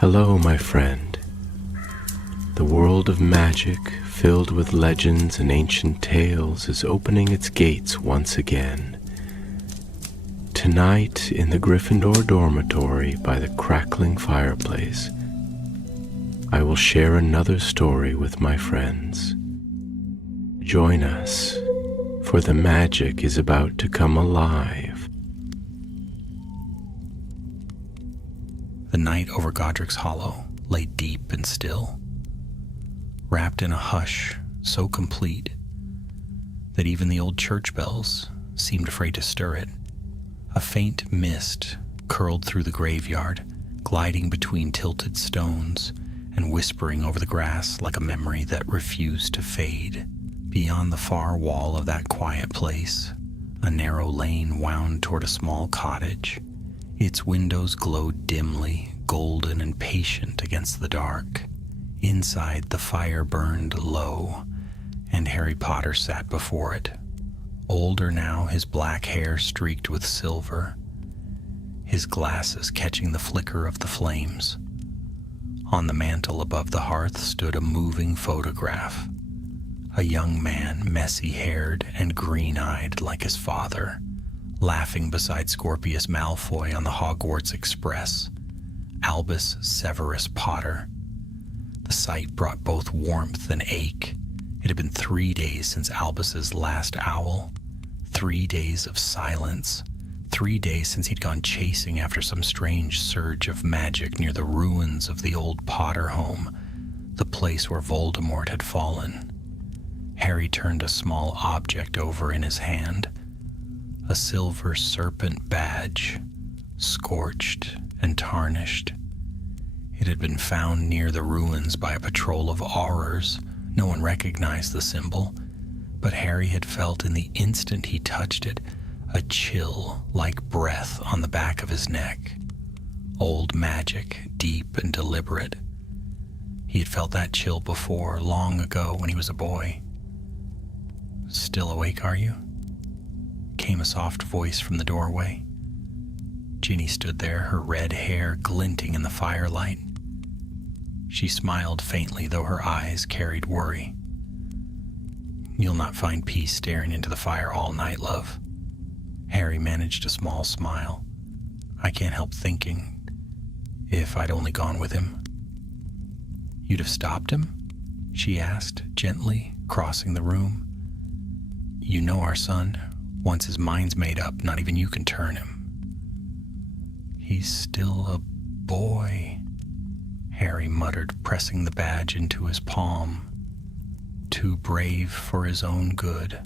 Hello, my friend. The world of magic, filled with legends and ancient tales, is opening its gates once again. Tonight, in the Gryffindor dormitory by the crackling fireplace, I will share another story with my friends. Join us, for the magic is about to come alive. The night over Godric's Hollow lay deep and still, wrapped in a hush so complete that even the old church bells seemed afraid to stir it. A faint mist curled through the graveyard, gliding between tilted stones and whispering over the grass like a memory that refused to fade. Beyond the far wall of that quiet place, a narrow lane wound toward a small cottage. Its windows glowed dimly, golden and patient against the dark. Inside, the fire burned low, and Harry Potter sat before it. Older now, his black hair streaked with silver, his glasses catching the flicker of the flames. On the mantel above the hearth stood a moving photograph. A young man, messy-haired and green-eyed like his father, laughing beside Scorpius Malfoy on the Hogwarts Express, Albus Severus Potter. The sight brought both warmth and ache. It had been 3 days since Albus's last owl, 3 days of silence, 3 days since he'd gone chasing after some strange surge of magic near the ruins of the old Potter home, the place where Voldemort had fallen. Harry turned a small object over in his hand, a silver serpent badge, scorched and tarnished. It had been found near the ruins by a patrol of Aurors. No one recognized the symbol, but Harry had felt in the instant he touched it a chill like breath on the back of his neck. Old magic, deep and deliberate. He had felt that chill before, long ago when he was a boy. "Still awake, are you?" came a soft voice from the doorway. Ginny stood there, her red hair glinting in the firelight. She smiled faintly, though her eyes carried worry. "You'll not find peace staring into the fire all night, love." Harry managed a small smile. "I can't help thinking, if I'd only gone with him." "You'd have stopped him?" she asked, gently, crossing the room. "You know our son. Once his mind's made up, not even you can turn him." "He's still a boy," Harry muttered, pressing the badge into his palm. "Too brave for his own good."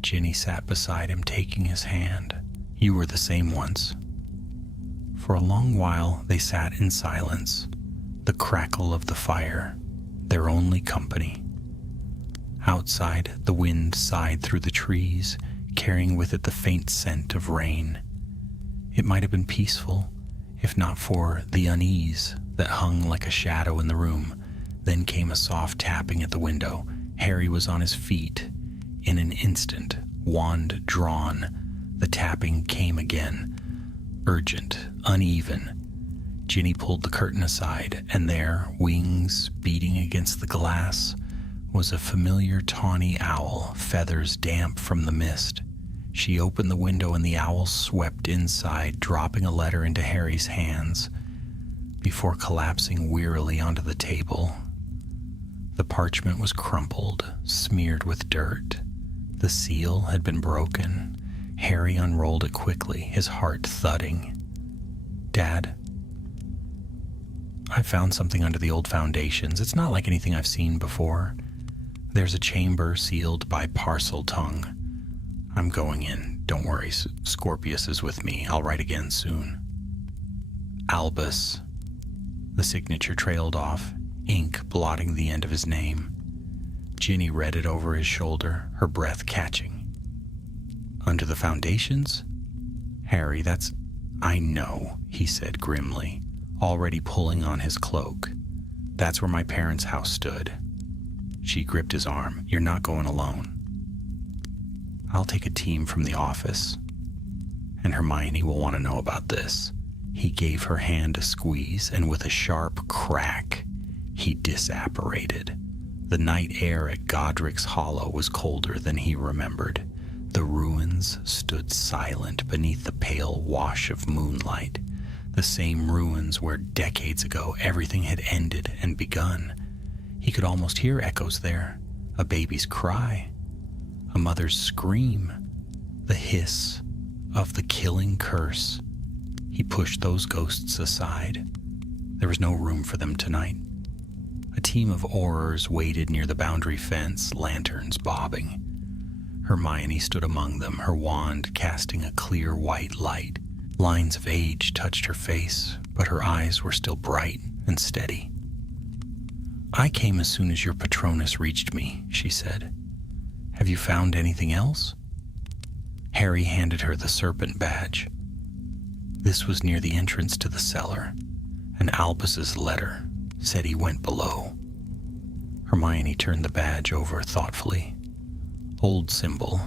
Ginny sat beside him, taking his hand. "You were the same once." For a long while they sat in silence, the crackle of the fire, their only company. Outside, the wind sighed through the trees, carrying with it the faint scent of rain. It might have been peaceful, if not for the unease that hung like a shadow in the room. Then came a soft tapping at the window. Harry was on his feet. In an instant, wand drawn, the tapping came again, urgent, uneven. Ginny pulled the curtain aside, and there, wings beating against the glass, was a familiar tawny owl, feathers damp from the mist. She opened the window and the owl swept inside, dropping a letter into Harry's hands before collapsing wearily onto the table. The parchment was crumpled, smeared with dirt. The seal had been broken. Harry unrolled it quickly, his heart thudding. "Dad, I found something under the old foundations. It's not like anything I've seen before. There's a chamber sealed by parcel tongue. I'm going in. Don't worry, Scorpius is with me. I'll write again soon." "Albus." The signature trailed off, ink blotting the end of his name. Ginny read it over his shoulder, her breath catching. "Under the foundations?" "Harry, that's—" "I know," he said grimly, already pulling on his cloak. "That's where my parents' house stood." She gripped his arm. "You're not going alone. I'll take a team from the office, and Hermione will want to know about this." He gave her hand a squeeze, and with a sharp crack, he disapparated. The night air at Godric's Hollow was colder than he remembered. The ruins stood silent beneath the pale wash of moonlight, the same ruins where decades ago everything had ended and begun. He could almost hear echoes there, a baby's cry, a mother's scream, the hiss of the killing curse. He pushed those ghosts aside. There was no room for them tonight. A team of aurors waited near the boundary fence, lanterns bobbing. Hermione stood among them, her wand casting a clear white light. Lines of age touched her face, but her eyes were still bright and steady. "I came as soon as your Patronus reached me," she said. "Have you found anything else?" Harry handed her the serpent badge. This was near the entrance to the cellar, and Albus's letter said he went below. Hermione turned the badge over thoughtfully. "Old symbol.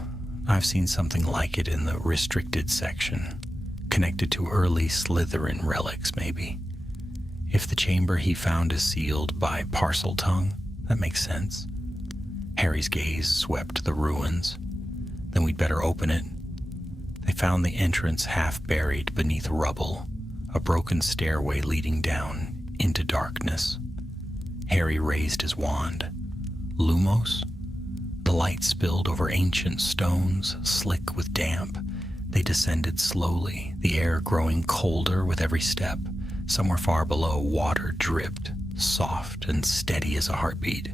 I've seen something like it in the restricted section. Connected to early Slytherin relics, maybe. If the chamber he found is sealed by Parseltongue, that makes sense." Harry's gaze swept the ruins. "Then we'd better open it." They found the entrance half buried beneath rubble, a broken stairway leading down into darkness. Harry raised his wand. Lumos? The light spilled over ancient stones, slick with damp. They descended slowly, the air growing colder with every step. Somewhere far below, water dripped, soft and steady as a heartbeat.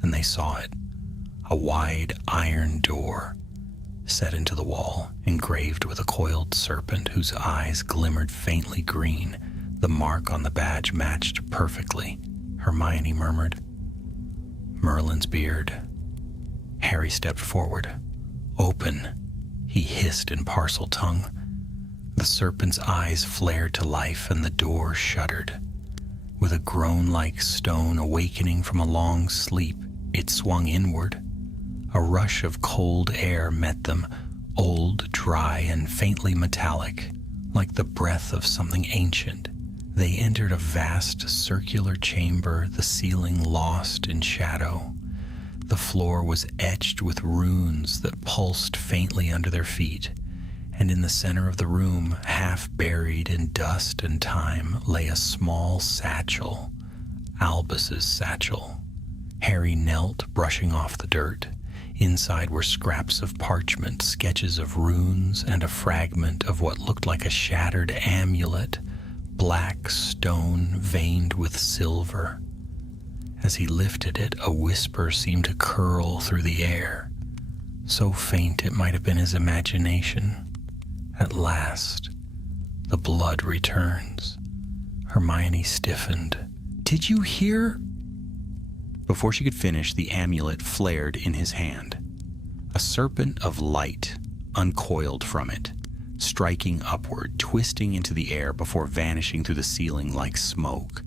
Then they saw it, a wide iron door set into the wall, engraved with a coiled serpent whose eyes glimmered faintly green. The mark on the badge matched perfectly. Hermione murmured, "Merlin's beard." Harry stepped forward. "Open," he hissed in Parseltongue. The serpent's eyes flared to life, and the door shuddered. With a groan like stone awakening from a long sleep, it swung inward. A rush of cold air met them, old, dry, and faintly metallic, like the breath of something ancient. They entered a vast circular chamber, the ceiling lost in shadow. The floor was etched with runes that pulsed faintly under their feet, and in the center of the room, half buried in dust and time, lay a small satchel, Albus's satchel. Harry knelt, brushing off the dirt. Inside were scraps of parchment, sketches of runes, and a fragment of what looked like a shattered amulet, black stone veined with silver. As he lifted it, a whisper seemed to curl through the air, so faint it might have been his imagination. At last, the blood returns. Hermione stiffened. "Did you hear?" Before she could finish, the amulet flared in his hand. A serpent of light uncoiled from it, striking upward, twisting into the air before vanishing through the ceiling like smoke.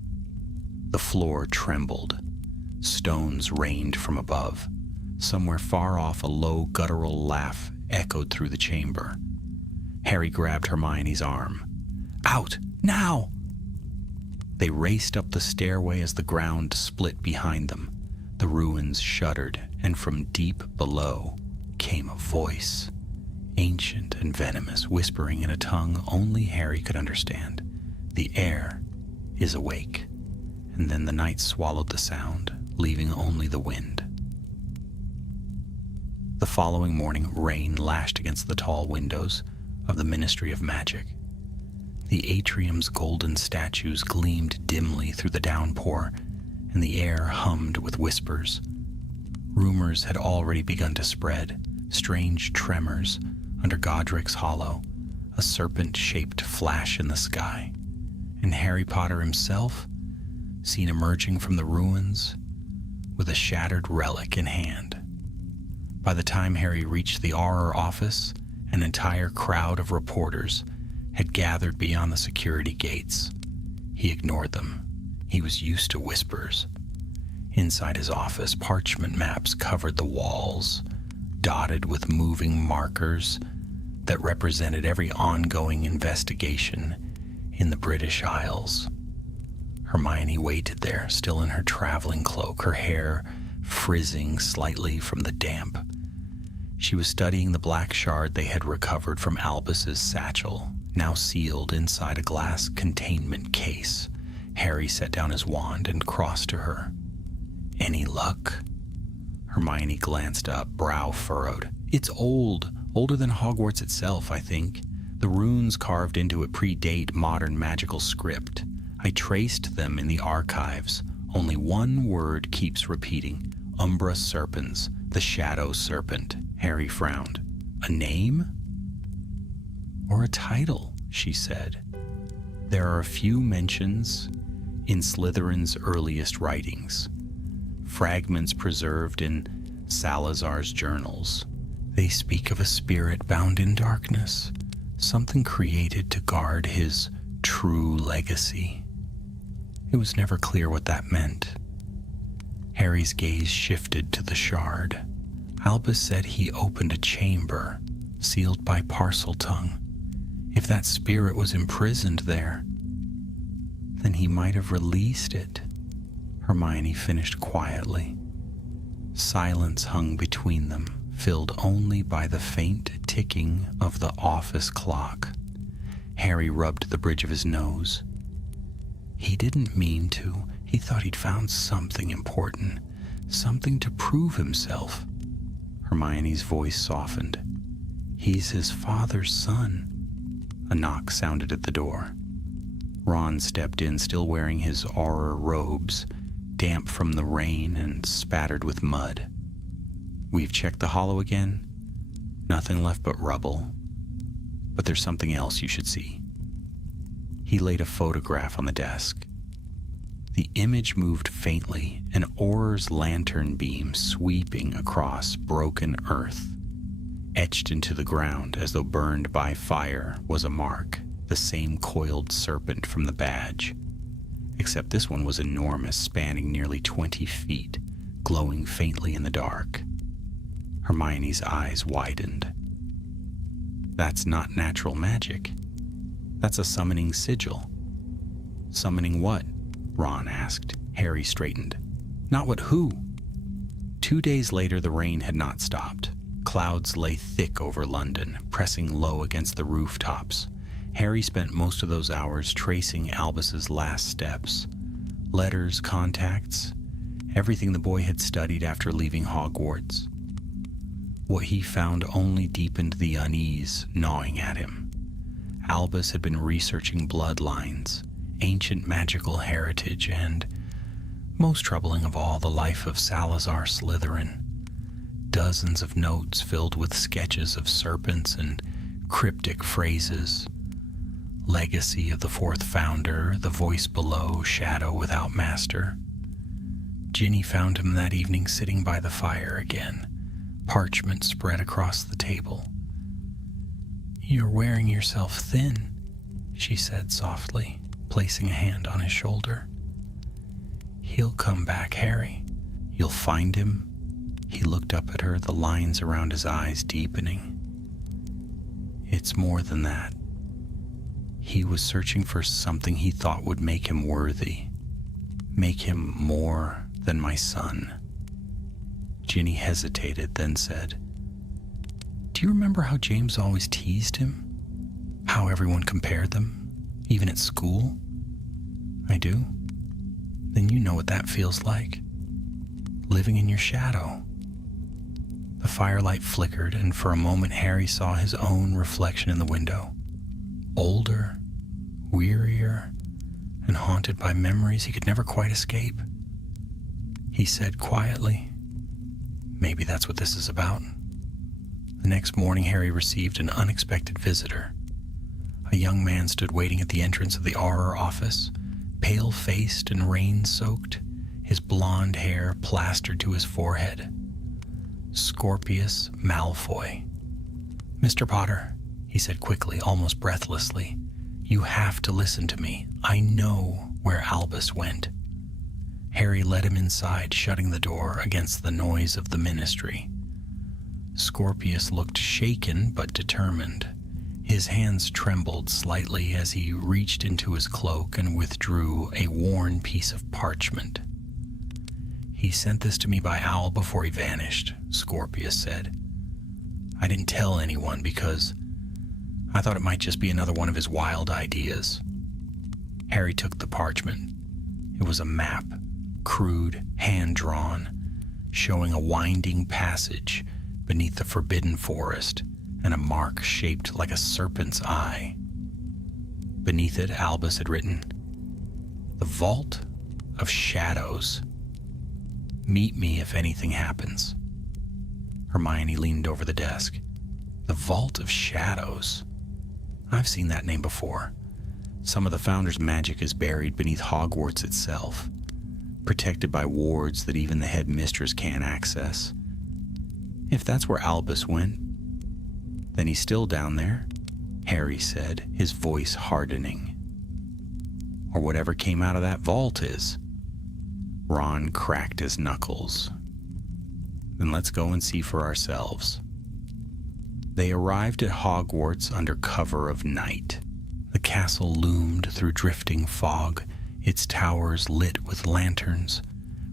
The floor trembled. Stones rained from above. Somewhere far off, a low guttural laugh echoed through the chamber. Harry grabbed Hermione's arm. "Out! Now!" They raced up the stairway as the ground split behind them. The ruins shuddered, and from deep below came a voice, ancient and venomous, whispering in a tongue only Harry could understand. "The air is awake." And then the night swallowed the sound, leaving only the wind. The following morning, rain lashed against the tall windows of the Ministry of Magic. The atrium's golden statues gleamed dimly through the downpour, and the air hummed with whispers. Rumors had already begun to spread, strange tremors under Godric's Hollow, a serpent-shaped flash in the sky, and Harry Potter himself, seen emerging from the ruins with a shattered relic in hand. By the time Harry reached the Auror office, an entire crowd of reporters had gathered beyond the security gates. He ignored them. He was used to whispers. Inside his office, parchment maps covered the walls, dotted with moving markers that represented every ongoing investigation in the British Isles. Hermione waited there, still in her traveling cloak, her hair frizzing slightly from the damp. She was studying the black shard they had recovered from Albus's satchel, now sealed inside a glass containment case. Harry set down his wand and crossed to her. "Any luck?" Hermione glanced up, brow furrowed. "It's old, older than Hogwarts itself, I think. The runes carved into it predate modern magical script. I traced them in the archives. Only one word keeps repeating. Umbra Serpens, the Shadow Serpent." Harry frowned. "A name? Or a title?" she said. "There are a few mentions in Slytherin's earliest writings, fragments preserved in Salazar's journals. They speak of a spirit bound in darkness, something created to guard his true legacy. It was never clear what that meant." Harry's gaze shifted to the shard. Albus said he opened a chamber, sealed by Parseltongue. If that spirit was imprisoned there, then he might have released it. Hermione finished quietly. Silence hung between them, filled only by the faint ticking of the office clock. Harry rubbed the bridge of his nose. He didn't mean to. He thought he'd found something important, something to prove himself. Hermione's voice softened. "He's his father's son." A knock sounded at the door. Ron stepped in, still wearing his auror robes, damp from the rain and spattered with mud. "We've checked the hollow again. Nothing left but rubble. But there's something else you should see." He laid a photograph on the desk. The image moved faintly, an auror's lantern beam sweeping across broken earth. Etched into the ground, as though burned by fire, was a mark, the same coiled serpent from the badge. Except this one was enormous, spanning nearly 20 feet, glowing faintly in the dark. Hermione's eyes widened. "That's not natural magic. That's a summoning sigil." "Summoning what?" Ron asked. Harry straightened. "Not what, who?" 2 days later, the rain had not stopped. Clouds lay thick over London, pressing low against the rooftops. Harry spent most of those hours tracing Albus's last steps. Letters, contacts, everything the boy had studied after leaving Hogwarts. What he found only deepened the unease gnawing at him. Albus had been researching bloodlines, ancient magical heritage, and, most troubling of all, the life of Salazar Slytherin. Dozens of notes filled with sketches of serpents and cryptic phrases. Legacy of the fourth founder, the voice below, shadow without master. Ginny found him that evening sitting by the fire again, parchment spread across the table. "You're wearing yourself thin," she said softly, placing a hand on his shoulder. "He'll come back, Harry. You'll find him." He looked up at her, the lines around his eyes deepening. "It's more than that. He was searching for something he thought would make him worthy, make him more than my son." Ginny hesitated, then said, "Do you remember how James always teased him? How everyone compared them, even at school?" "I do." "Then you know what that feels like. Living in your shadow." The firelight flickered, and for a moment Harry saw his own reflection in the window. Older, wearier, and haunted by memories he could never quite escape. He said quietly, "Maybe that's what this is about." The next morning, Harry received an unexpected visitor. A young man stood waiting at the entrance of the Auror office, pale-faced and rain-soaked, his blonde hair plastered to his forehead. Scorpius Malfoy. "Mr. Potter," he said quickly, almost breathlessly, "you have to listen to me. I know where Albus went." Harry led him inside, shutting the door against the noise of the ministry. Scorpius looked shaken but determined. His hands trembled slightly as he reached into his cloak and withdrew a worn piece of parchment. "He sent this to me by owl before he vanished," Scorpius said. "I didn't tell anyone because I thought it might just be another one of his wild ideas." Harry took the parchment. It was a map, crude, hand-drawn, showing a winding passage beneath the forbidden forest and a mark shaped like a serpent's eye. Beneath it, Albus had written, "The Vault of Shadows. Meet me if anything happens." Hermione leaned over the desk. "The Vault of Shadows. I've seen that name before. Some of the Founder's magic is buried beneath Hogwarts itself, protected by wards that even the headmistress can't access. If that's where Albus went, then he's still down there," Harry said, his voice hardening. "Or whatever came out of that vault is." Ron cracked his knuckles. "Then let's go and see for ourselves." They arrived at Hogwarts under cover of night. The castle loomed through drifting fog, its towers lit with lanterns.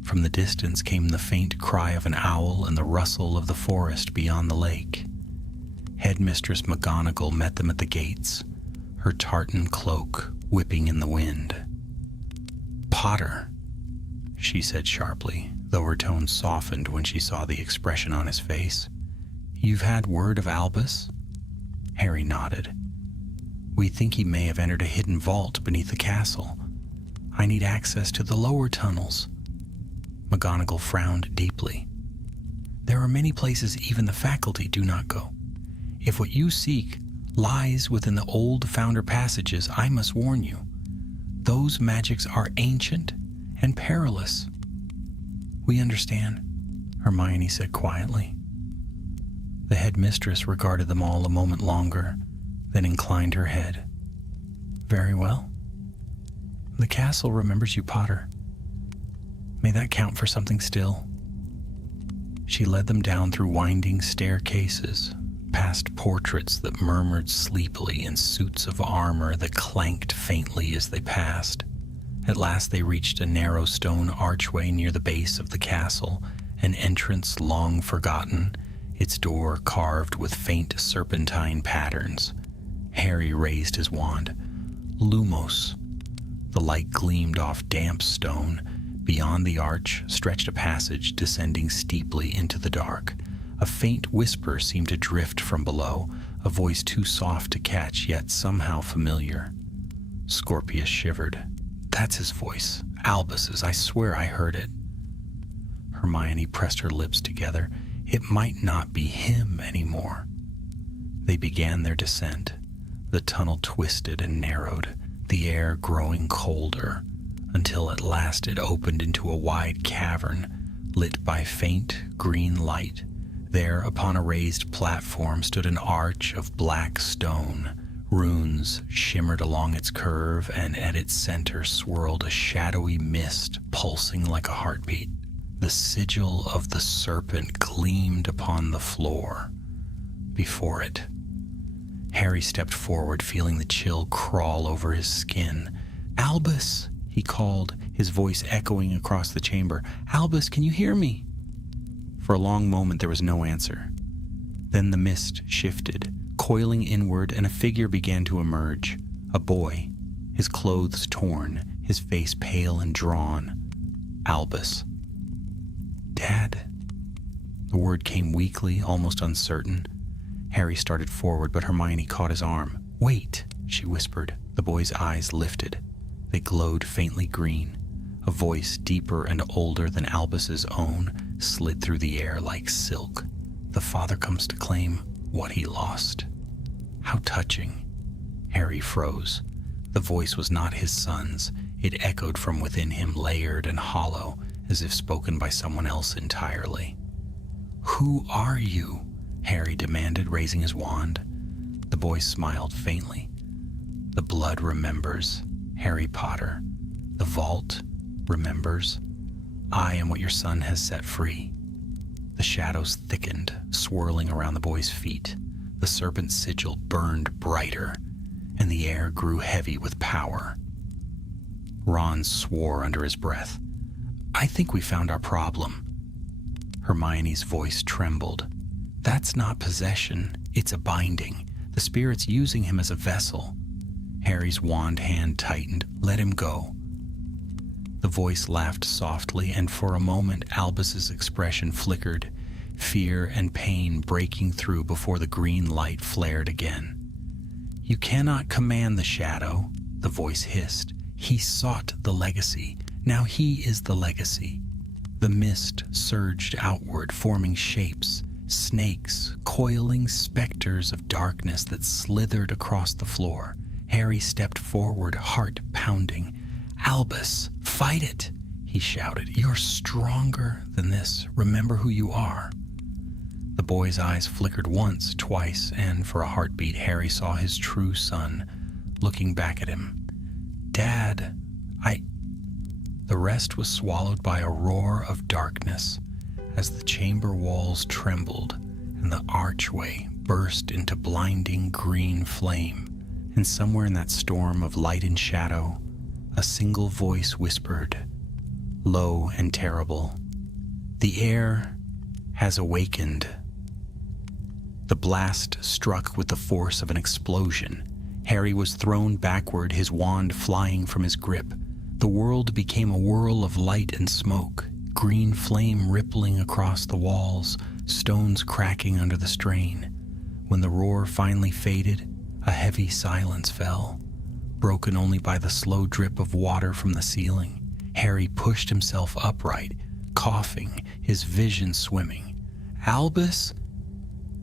From the distance came the faint cry of an owl and the rustle of the forest beyond the lake. Headmistress McGonagall met them at the gates, her tartan cloak whipping in the wind. "Potter," she said sharply, though her tone softened when she saw the expression on his face. "You've had word of Albus?" Harry nodded. "We think he may have entered a hidden vault beneath the castle. I need access to the lower tunnels." McGonagall frowned deeply. "There are many places even the faculty do not go. If what you seek lies within the old Founder passages, I must warn you. Those magics are ancient and perilous." "We understand," Hermione said quietly. The headmistress regarded them all a moment longer, then inclined her head. "Very well. The castle remembers you, Potter. May that count for something still." She led them down through winding staircases, past portraits that murmured sleepily in suits of armor that clanked faintly as they passed. At last they reached a narrow stone archway near the base of the castle, an entrance long forgotten, its door carved with faint serpentine patterns. Harry raised his wand. "Lumos." The light gleamed off damp stone. Beyond the arch stretched a passage descending steeply into the dark. A faint whisper seemed to drift from below, a voice too soft to catch, yet somehow familiar. Scorpius shivered. "That's his voice. Albus's. I swear I heard it." Hermione pressed her lips together. It might not be him anymore. They began their descent. The tunnel twisted and narrowed, the air growing colder, until at last it opened into a wide cavern, lit by faint green light. There, upon a raised platform, stood an arch of black stone. Runes shimmered along its curve, and at its center swirled a shadowy mist pulsing like a heartbeat. The sigil of the serpent gleamed upon the floor. Before it, Harry stepped forward, feeling the chill crawl over his skin. "Albus!" he called, his voice echoing across the chamber. "Albus, can you hear me?" For a long moment there was no answer. Then the mist shifted, coiling inward, and a figure began to emerge. A boy, his clothes torn, his face pale and drawn. Albus. "Dad." The word came weakly, almost uncertain. Harry started forward, but Hermione caught his arm. "Wait," she whispered. The boy's eyes lifted. They glowed faintly green. A voice, deeper and older than Albus's own, slid through the air like silk. "The father comes to claim what he lost." How touching. Harry froze. The voice was not his son's. It echoed from within him, layered and hollow, as if spoken by someone else entirely. "Who are you?" Harry demanded, raising his wand. The boy smiled faintly. "The blood remembers, Harry Potter. The vault remembers. I am what your son has set free." The shadows thickened, swirling around the boy's feet. The serpent's sigil burned brighter, and the air grew heavy with power. Ron swore under his breath. "I think we found our problem." Hermione's voice trembled. "That's not possession, it's a binding. The spirit's using him as a vessel." Harry's wand hand tightened. "Let him go." The voice laughed softly, and for a moment Albus's expression flickered, fear and pain breaking through before the green light flared again. "You cannot command the shadow," the voice hissed. "He sought the legacy. Now he is the legacy." The mist surged outward, forming shapes, snakes, coiling specters of darkness that slithered across the floor. Harry stepped forward, heart pounding. "Albus, fight it!" he shouted. "You're stronger than this. Remember who you are." The boy's eyes flickered once, twice, and for a heartbeat, Harry saw his true son looking back at him. "Dad, The rest was swallowed by a roar of darkness as the chamber walls trembled and the archway burst into blinding green flame. And somewhere in that storm of light and shadow, a single voice whispered, low and terrible, "The air has awakened." The blast struck with the force of an explosion. Harry was thrown backward, his wand flying from his grip. The world became a whirl of light and smoke, green flame rippling across the walls, stones cracking under the strain. When the roar finally faded, a heavy silence fell, broken only by the slow drip of water from the ceiling. Harry pushed himself upright, coughing, his vision swimming. "Albus?"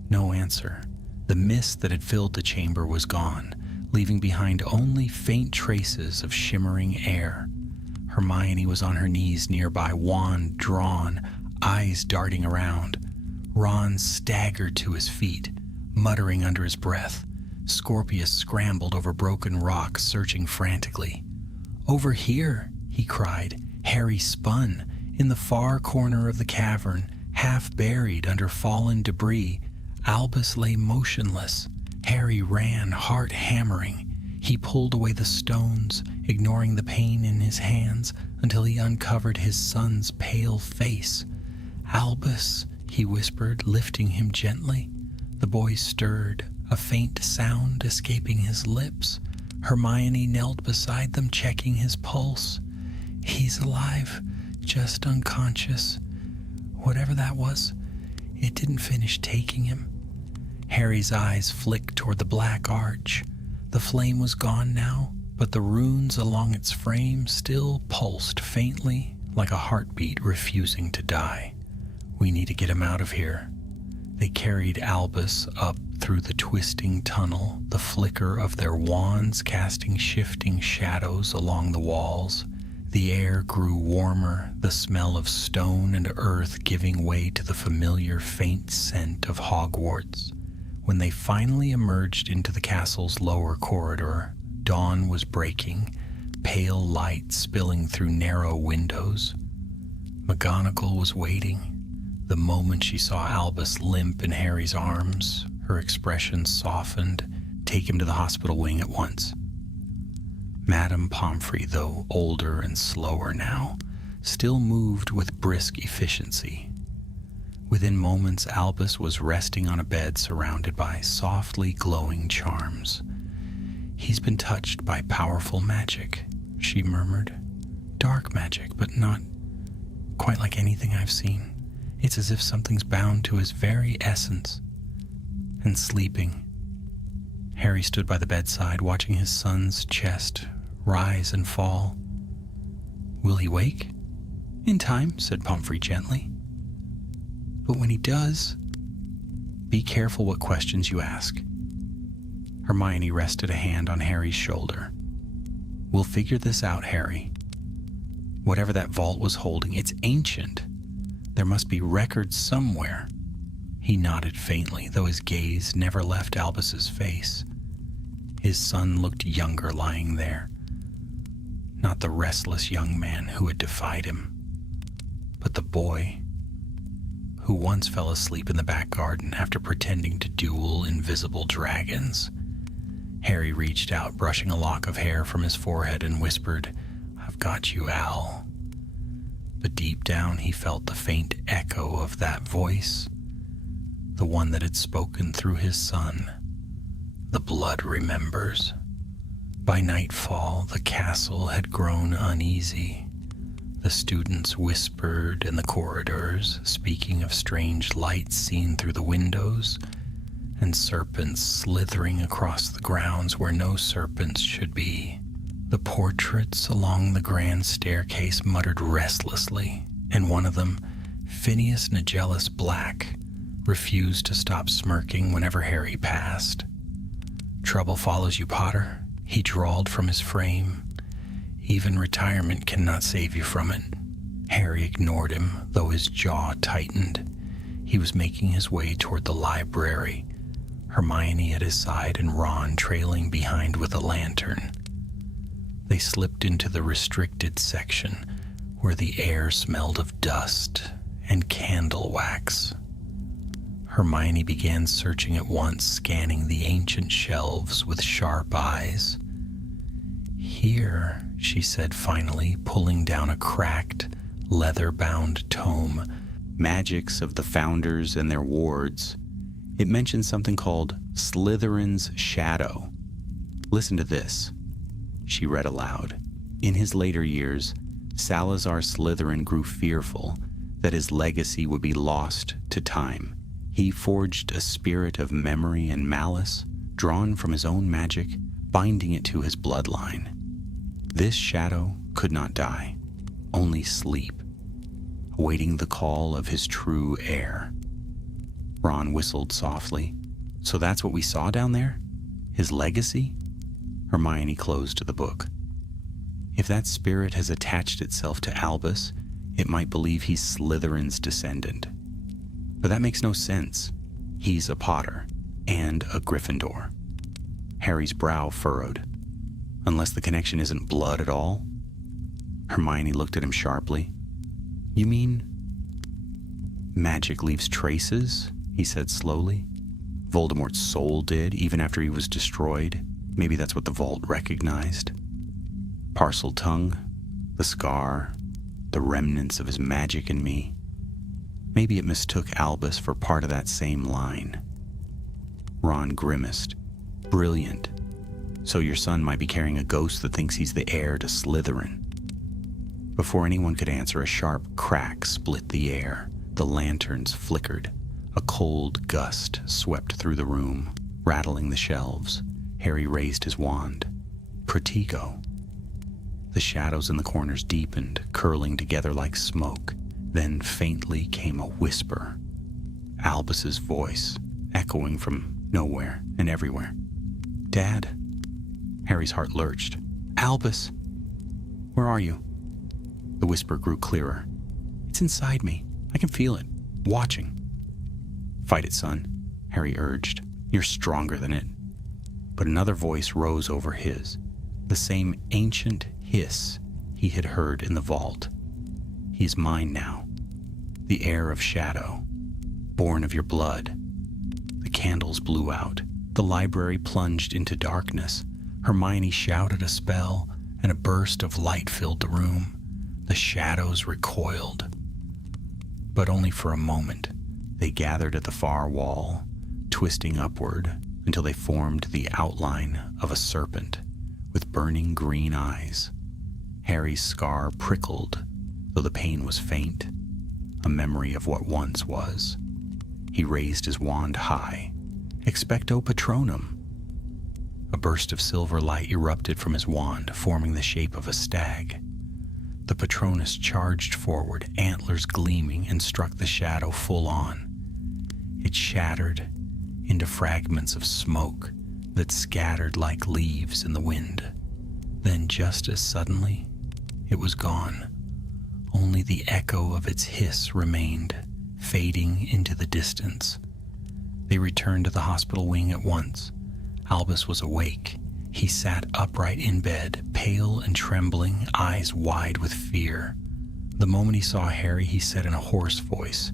No answer. The mist that had filled the chamber was gone, leaving behind only faint traces of shimmering air. Hermione was on her knees nearby, wand drawn, eyes darting around. Ron staggered to his feet, muttering under his breath. Scorpius scrambled over broken rocks, searching frantically. "Over here," he cried. Harry spun. In the far corner of the cavern, half buried under fallen debris, Albus lay motionless. Harry ran, heart hammering. He pulled away the stones, ignoring the pain in his hands, until he uncovered his son's pale face. "Albus," he whispered, lifting him gently. The boy stirred, a faint sound escaping his lips. Hermione knelt beside them, checking his pulse. "He's alive, just unconscious. Whatever that was, it didn't finish taking him." Harry's eyes flicked toward the black arch. The flame was gone now, but the runes along its frame still pulsed faintly, like a heartbeat refusing to die. "We need to get him out of here." They carried Albus up through the twisting tunnel, the flicker of their wands casting shifting shadows along the walls. The air grew warmer, the smell of stone and earth giving way to the familiar faint scent of Hogwarts. When they finally emerged into the castle's lower corridor, dawn was breaking, pale light spilling through narrow windows. McGonagall was waiting. The moment she saw Albus limp in Harry's arms, her expression softened. "Take him to the hospital wing at once." Madame Pomfrey, though older and slower now, still moved with brisk efficiency. Within moments, Albus was resting on a bed surrounded by softly glowing charms. "He's been touched by powerful magic," she murmured. "Dark magic, but not quite like anything I've seen. It's as if something's bound to his very essence." And sleeping. Harry stood by the bedside, watching his son's chest rise and fall. "Will he wake?" "In time," said Pomfrey gently. "But when he does, be careful what questions you ask." Hermione rested a hand on Harry's shoulder. "We'll figure this out, Harry. Whatever that vault was holding, it's ancient. There must be records somewhere." He nodded faintly, though his gaze never left Albus's face. His son looked younger lying there. Not the restless young man who had defied him, but the boy who once fell asleep in the back garden after pretending to duel invisible dragons. Harry reached out, brushing a lock of hair from his forehead, and whispered, "I've got you, Al." But deep down he felt the faint echo of that voice, the one that had spoken through his son. The blood remembers. By nightfall, the castle had grown uneasy. The students whispered in the corridors, speaking of strange lights seen through the windows, and serpents slithering across the grounds where no serpents should be. The portraits along the grand staircase muttered restlessly, and one of them, Phineas Nigellus Black, refused to stop smirking whenever Harry passed. "Trouble follows you, Potter," he drawled from his frame. "Even retirement cannot save you from it." Harry ignored him, though his jaw tightened. He was making his way toward the library, Hermione at his side and Ron trailing behind with a lantern. They slipped into the restricted section, where the air smelled of dust and candle wax. Hermione began searching at once, scanning the ancient shelves with sharp eyes. "Here," she said finally, pulling down a cracked, leather-bound tome, "Magics of the Founders and Their Wards." It mentioned something called Slytherin's Shadow. "Listen to this," she read aloud. "In his later years, Salazar Slytherin grew fearful that his legacy would be lost to time. He forged a spirit of memory and malice, drawn from his own magic, binding it to his bloodline. This shadow could not die, only sleep, awaiting the call of his true heir." Ron whistled softly. "So that's what we saw down there? His legacy?" Hermione closed the book. "If that spirit has attached itself to Albus, it might believe he's Slytherin's descendant. But that makes no sense. He's a Potter and a Gryffindor." Harry's brow furrowed. "Unless the connection isn't blood at all?" Hermione looked at him sharply. "You mean magic leaves traces?" he said slowly. "Voldemort's soul did, even after he was destroyed. Maybe that's what the vault recognized. Parcel tongue, the scar, the remnants of his magic in me. Maybe it mistook Albus for part of that same line." Ron grimaced. "Brilliant. So your son might be carrying a ghost that thinks he's the heir to Slytherin." Before anyone could answer, a sharp crack split the air. The lanterns flickered. A cold gust swept through the room, rattling the shelves. Harry raised his wand. "Protego." The shadows in the corners deepened, curling together like smoke. Then faintly came a whisper. Albus's voice, echoing from nowhere and everywhere. "Dad." Harry's heart lurched. "Albus, where are you?" The whisper grew clearer. "It's inside me. I can feel it. Watching." "Fight it, son," Harry urged. "You're stronger than it." But another voice rose over his, the same ancient hiss he had heard in the vault. "He's mine now, the heir of shadow, born of your blood." The candles blew out. The library plunged into darkness. Hermione shouted a spell, and a burst of light filled the room. The shadows recoiled. But only for a moment. They gathered at the far wall, twisting upward until they formed the outline of a serpent with burning green eyes. Harry's scar prickled, though the pain was faint, a memory of what once was. He raised his wand high. "Expecto Patronum." A burst of silver light erupted from his wand, forming the shape of a stag. The Patronus charged forward, antlers gleaming, and struck the shadow full on. It shattered into fragments of smoke that scattered like leaves in the wind. Then, just as suddenly, it was gone. Only the echo of its hiss remained, fading into the distance. They returned to the hospital wing at once. Albus was awake. He sat upright in bed, pale and trembling, eyes wide with fear. The moment he saw Harry, he said in a hoarse voice,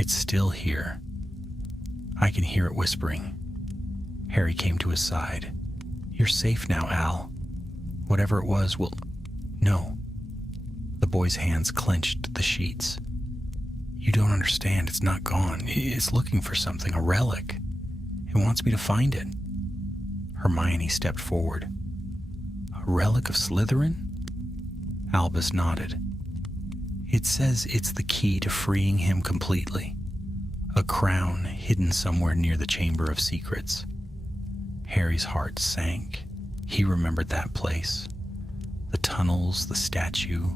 It's still here. I can hear it whispering. Harry came to his side. You're safe now, Al. Whatever it was will... No. The boy's hands clenched the sheets. You don't understand. It's not gone. It's looking for something, a relic. It wants me to find it. Hermione stepped forward. A relic of Slytherin? Albus nodded. It says it's the key to freeing him completely. A crown hidden somewhere near the Chamber of Secrets. Harry's heart sank. He remembered that place. The tunnels, the statue,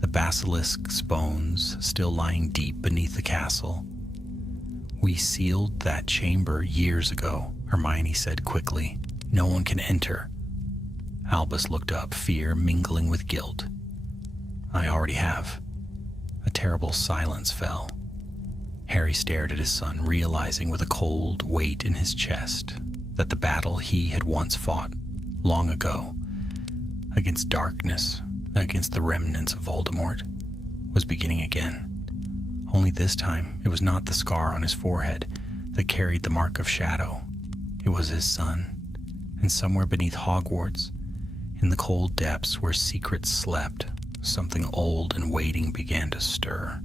the basilisk's bones still lying deep beneath the castle. We sealed that chamber years ago, Hermione said quickly. No one can enter. Albus looked up, fear mingling with guilt. I already have. A terrible silence fell. Harry stared at his son, realizing with a cold weight in his chest that the battle he had once fought, long ago, against darkness, against the remnants of Voldemort, was beginning again. Only this time, it was not the scar on his forehead that carried the mark of shadow. It was his son, and somewhere beneath Hogwarts, in the cold depths where secrets slept, something old and waiting began to stir.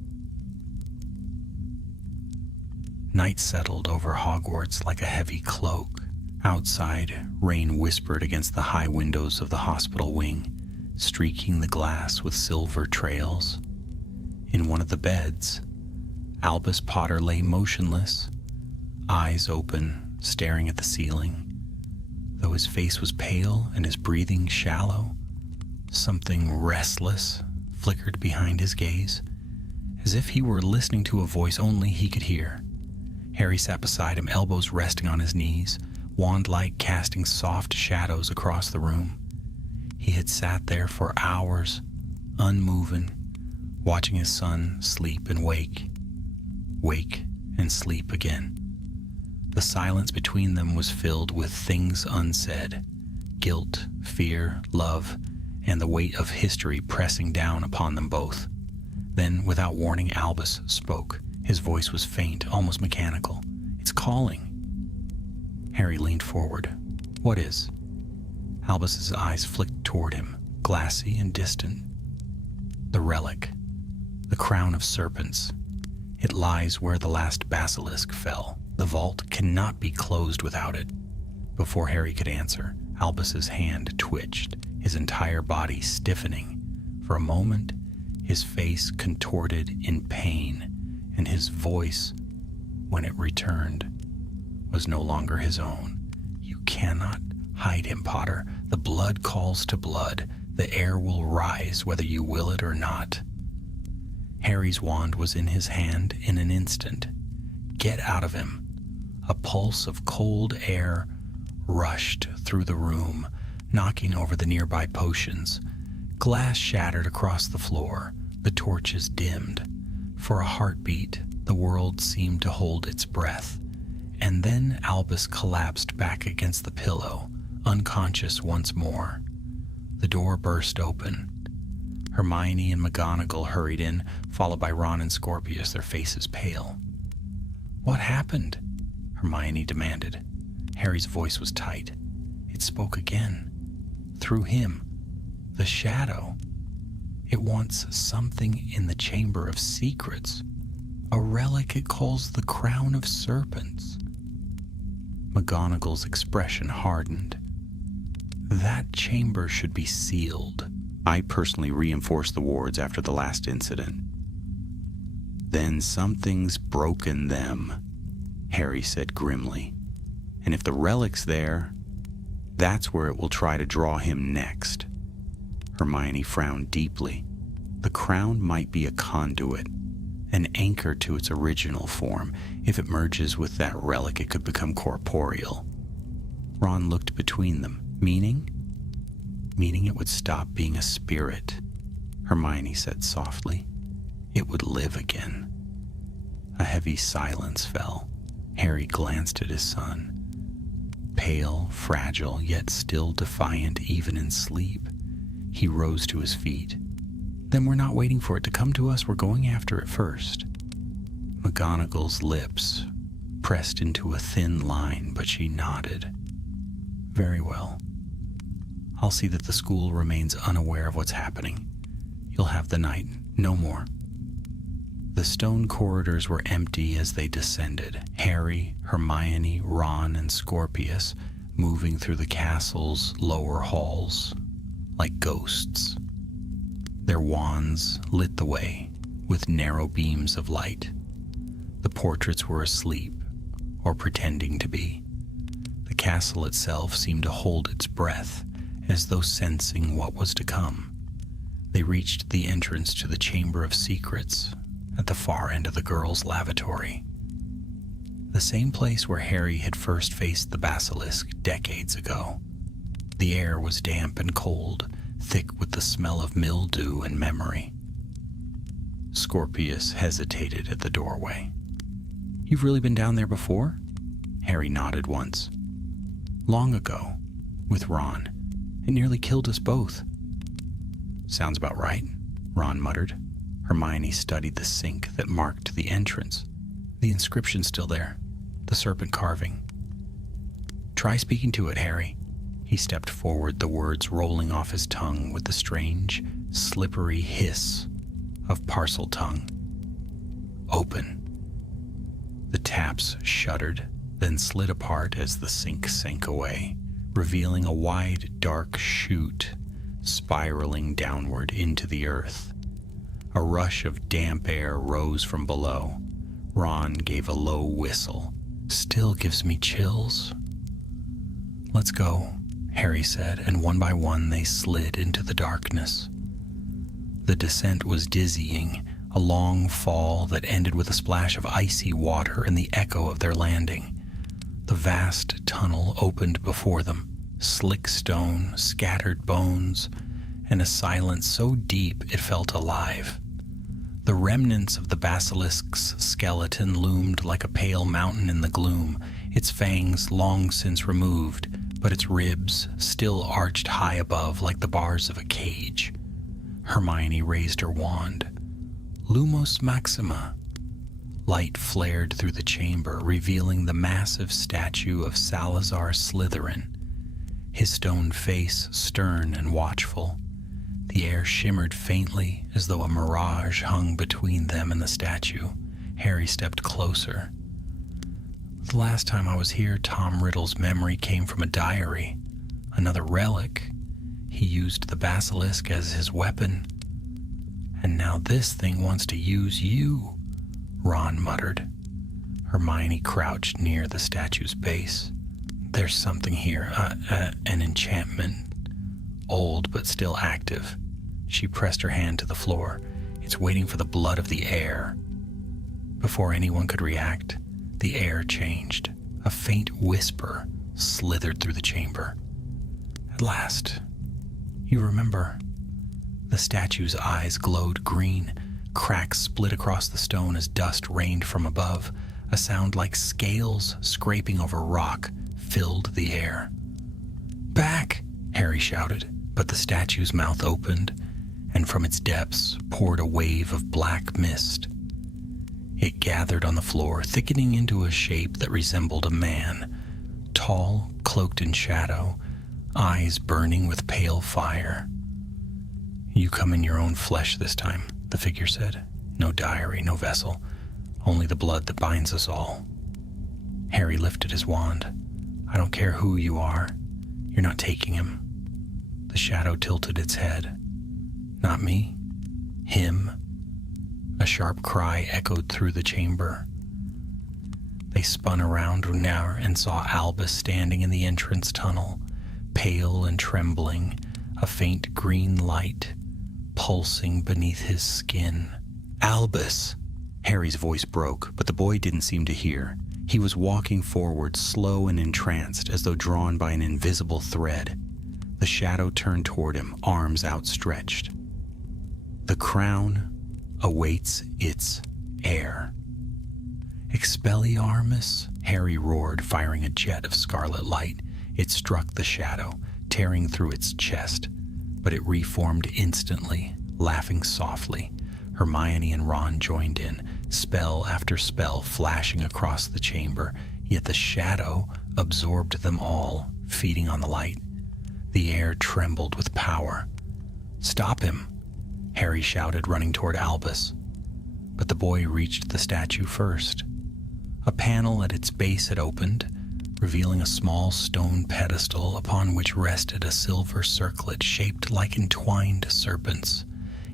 Night settled over Hogwarts like a heavy cloak. Outside, rain whispered against the high windows of the hospital wing, streaking the glass with silver trails. In one of the beds, Albus Potter lay motionless, eyes open, staring at the ceiling. Though his face was pale and his breathing shallow, something restless flickered behind his gaze, as if he were listening to a voice only he could hear. Harry sat beside him, elbows resting on his knees, wand-like casting soft shadows across the room. He had sat there for hours, unmoving, watching his son sleep and wake and sleep again. The silence between them was filled with things unsaid, guilt, fear, love, and the weight of history pressing down upon them both. Then, without warning, Albus spoke. His voice was faint, almost mechanical. It's calling. Harry leaned forward. What is? Albus's eyes flicked toward him, glassy and distant. The relic. The crown of serpents. It lies where the last basilisk fell. The vault cannot be closed without it. Before Harry could answer, Albus's hand twitched, his entire body stiffening. For a moment, his face contorted in pain, and his voice, when it returned, was no longer his own. You cannot hide him, Potter. The blood calls to blood. The air will rise whether you will it or not. Harry's wand was in his hand in an instant. Get out of him. A pulse of cold air rushed through the room, knocking over the nearby potions. Glass shattered across the floor. The torches dimmed. For a heartbeat, the world seemed to hold its breath. And then Albus collapsed back against the pillow, unconscious once more. The door burst open. Hermione and McGonagall hurried in, followed by Ron and Scorpius, their faces pale. What happened? Hermione demanded. Harry's voice was tight. It spoke again. Through him, the shadow. It wants something in the Chamber of Secrets. A relic it calls the Crown of Serpents. McGonagall's expression hardened. That chamber should be sealed. I personally reinforced the wards after the last incident. Then something's broken them, Harry said grimly. And if the relic's there, that's where it will try to draw him next. Hermione frowned deeply. The crown might be a conduit, an anchor to its original form. If it merges with that relic, it could become corporeal. Ron looked between them. Meaning? Meaning it would stop being a spirit, Hermione said softly. It would live again. A heavy silence fell. Harry glanced at his son. Pale, fragile, yet still defiant even in sleep. He rose to his feet. Then we're not waiting for it to come to us, we're going after it first. McGonagall's lips pressed into a thin line, but she nodded. Very well. I'll see that the school remains unaware of what's happening. You'll have the night, no more. The stone corridors were empty as they descended. Harry, Hermione, Ron, and Scorpius moving through the castle's lower halls like ghosts. Their wands lit the way with narrow beams of light. The portraits were asleep, or pretending to be. The castle itself seemed to hold its breath, as though sensing what was to come. They reached the entrance to the Chamber of Secrets at the far end of the girls' lavatory. The same place where Harry had first faced the basilisk decades ago. The air was damp and cold, thick with the smell of mildew and memory. Scorpius hesitated at the doorway. You've really been down there before? Harry nodded once. Long ago, with Ron. It nearly killed us both. Sounds about right, Ron muttered. Hermione studied the sink that marked the entrance. The inscription's still there, the serpent carving. Try speaking to it, Harry. He stepped forward, the words rolling off his tongue with the strange, slippery hiss of parcel tongue. Open. The taps shuddered, then slid apart as the sink sank away, revealing a wide, dark chute spiraling downward into the earth. A rush of damp air rose from below. Ron gave a low whistle. Still gives me chills. Let's go, Harry said, and one by one they slid into the darkness. The descent was dizzying, a long fall that ended with a splash of icy water and the echo of their landing. The vast tunnel opened before them, slick stone, scattered bones, and a silence so deep it felt alive. The remnants of the basilisk's skeleton loomed like a pale mountain in the gloom, its fangs long since removed, but its ribs still arched high above like the bars of a cage. Hermione raised her wand. Lumos Maxima. Light flared through the chamber, revealing the massive statue of Salazar Slytherin, his stone face stern and watchful. The air shimmered faintly, as though a mirage hung between them and the statue. Harry stepped closer. The last time I was here, Tom Riddle's memory came from a diary, another relic. He used the basilisk as his weapon. And now this thing wants to use you, Ron muttered. Hermione crouched near the statue's base. There's something here, an enchantment. Old but still active. She pressed her hand to the floor. It's waiting for the blood of the air. Before anyone could react, the air changed. A faint whisper slithered through the chamber. At last, you remember. The statue's eyes glowed green. Cracks split across the stone as dust rained from above. A sound like scales scraping over rock filled the air. Back, Harry shouted, but the statue's mouth opened, and from its depths poured a wave of black mist. It gathered on the floor, thickening into a shape that resembled a man, tall, cloaked in shadow, eyes burning with pale fire. You come in your own flesh this time, the figure said. No diary, no vessel, only the blood that binds us all. Harry lifted his wand. I don't care who you are. You're not taking him. The shadow tilted its head. Not me. Him. A sharp cry echoed through the chamber. They spun around now and saw Albus standing in the entrance tunnel, pale and trembling, a faint green light pulsing beneath his skin. Albus! Harry's voice broke, but the boy didn't seem to hear. He was walking forward, slow and entranced, as though drawn by an invisible thread. The shadow turned toward him, arms outstretched. The crown awaits its heir. Expelliarmus, Harry roared, firing a jet of scarlet light. It struck the shadow, tearing through its chest, but it reformed instantly, laughing softly. Hermione and Ron joined in, spell after spell flashing across the chamber, yet the shadow absorbed them all, feeding on the light. The air trembled with power. "Stop him!" Harry shouted, running toward Albus. But the boy reached the statue first. A panel at its base had opened, revealing a small stone pedestal upon which rested a silver circlet shaped like entwined serpents.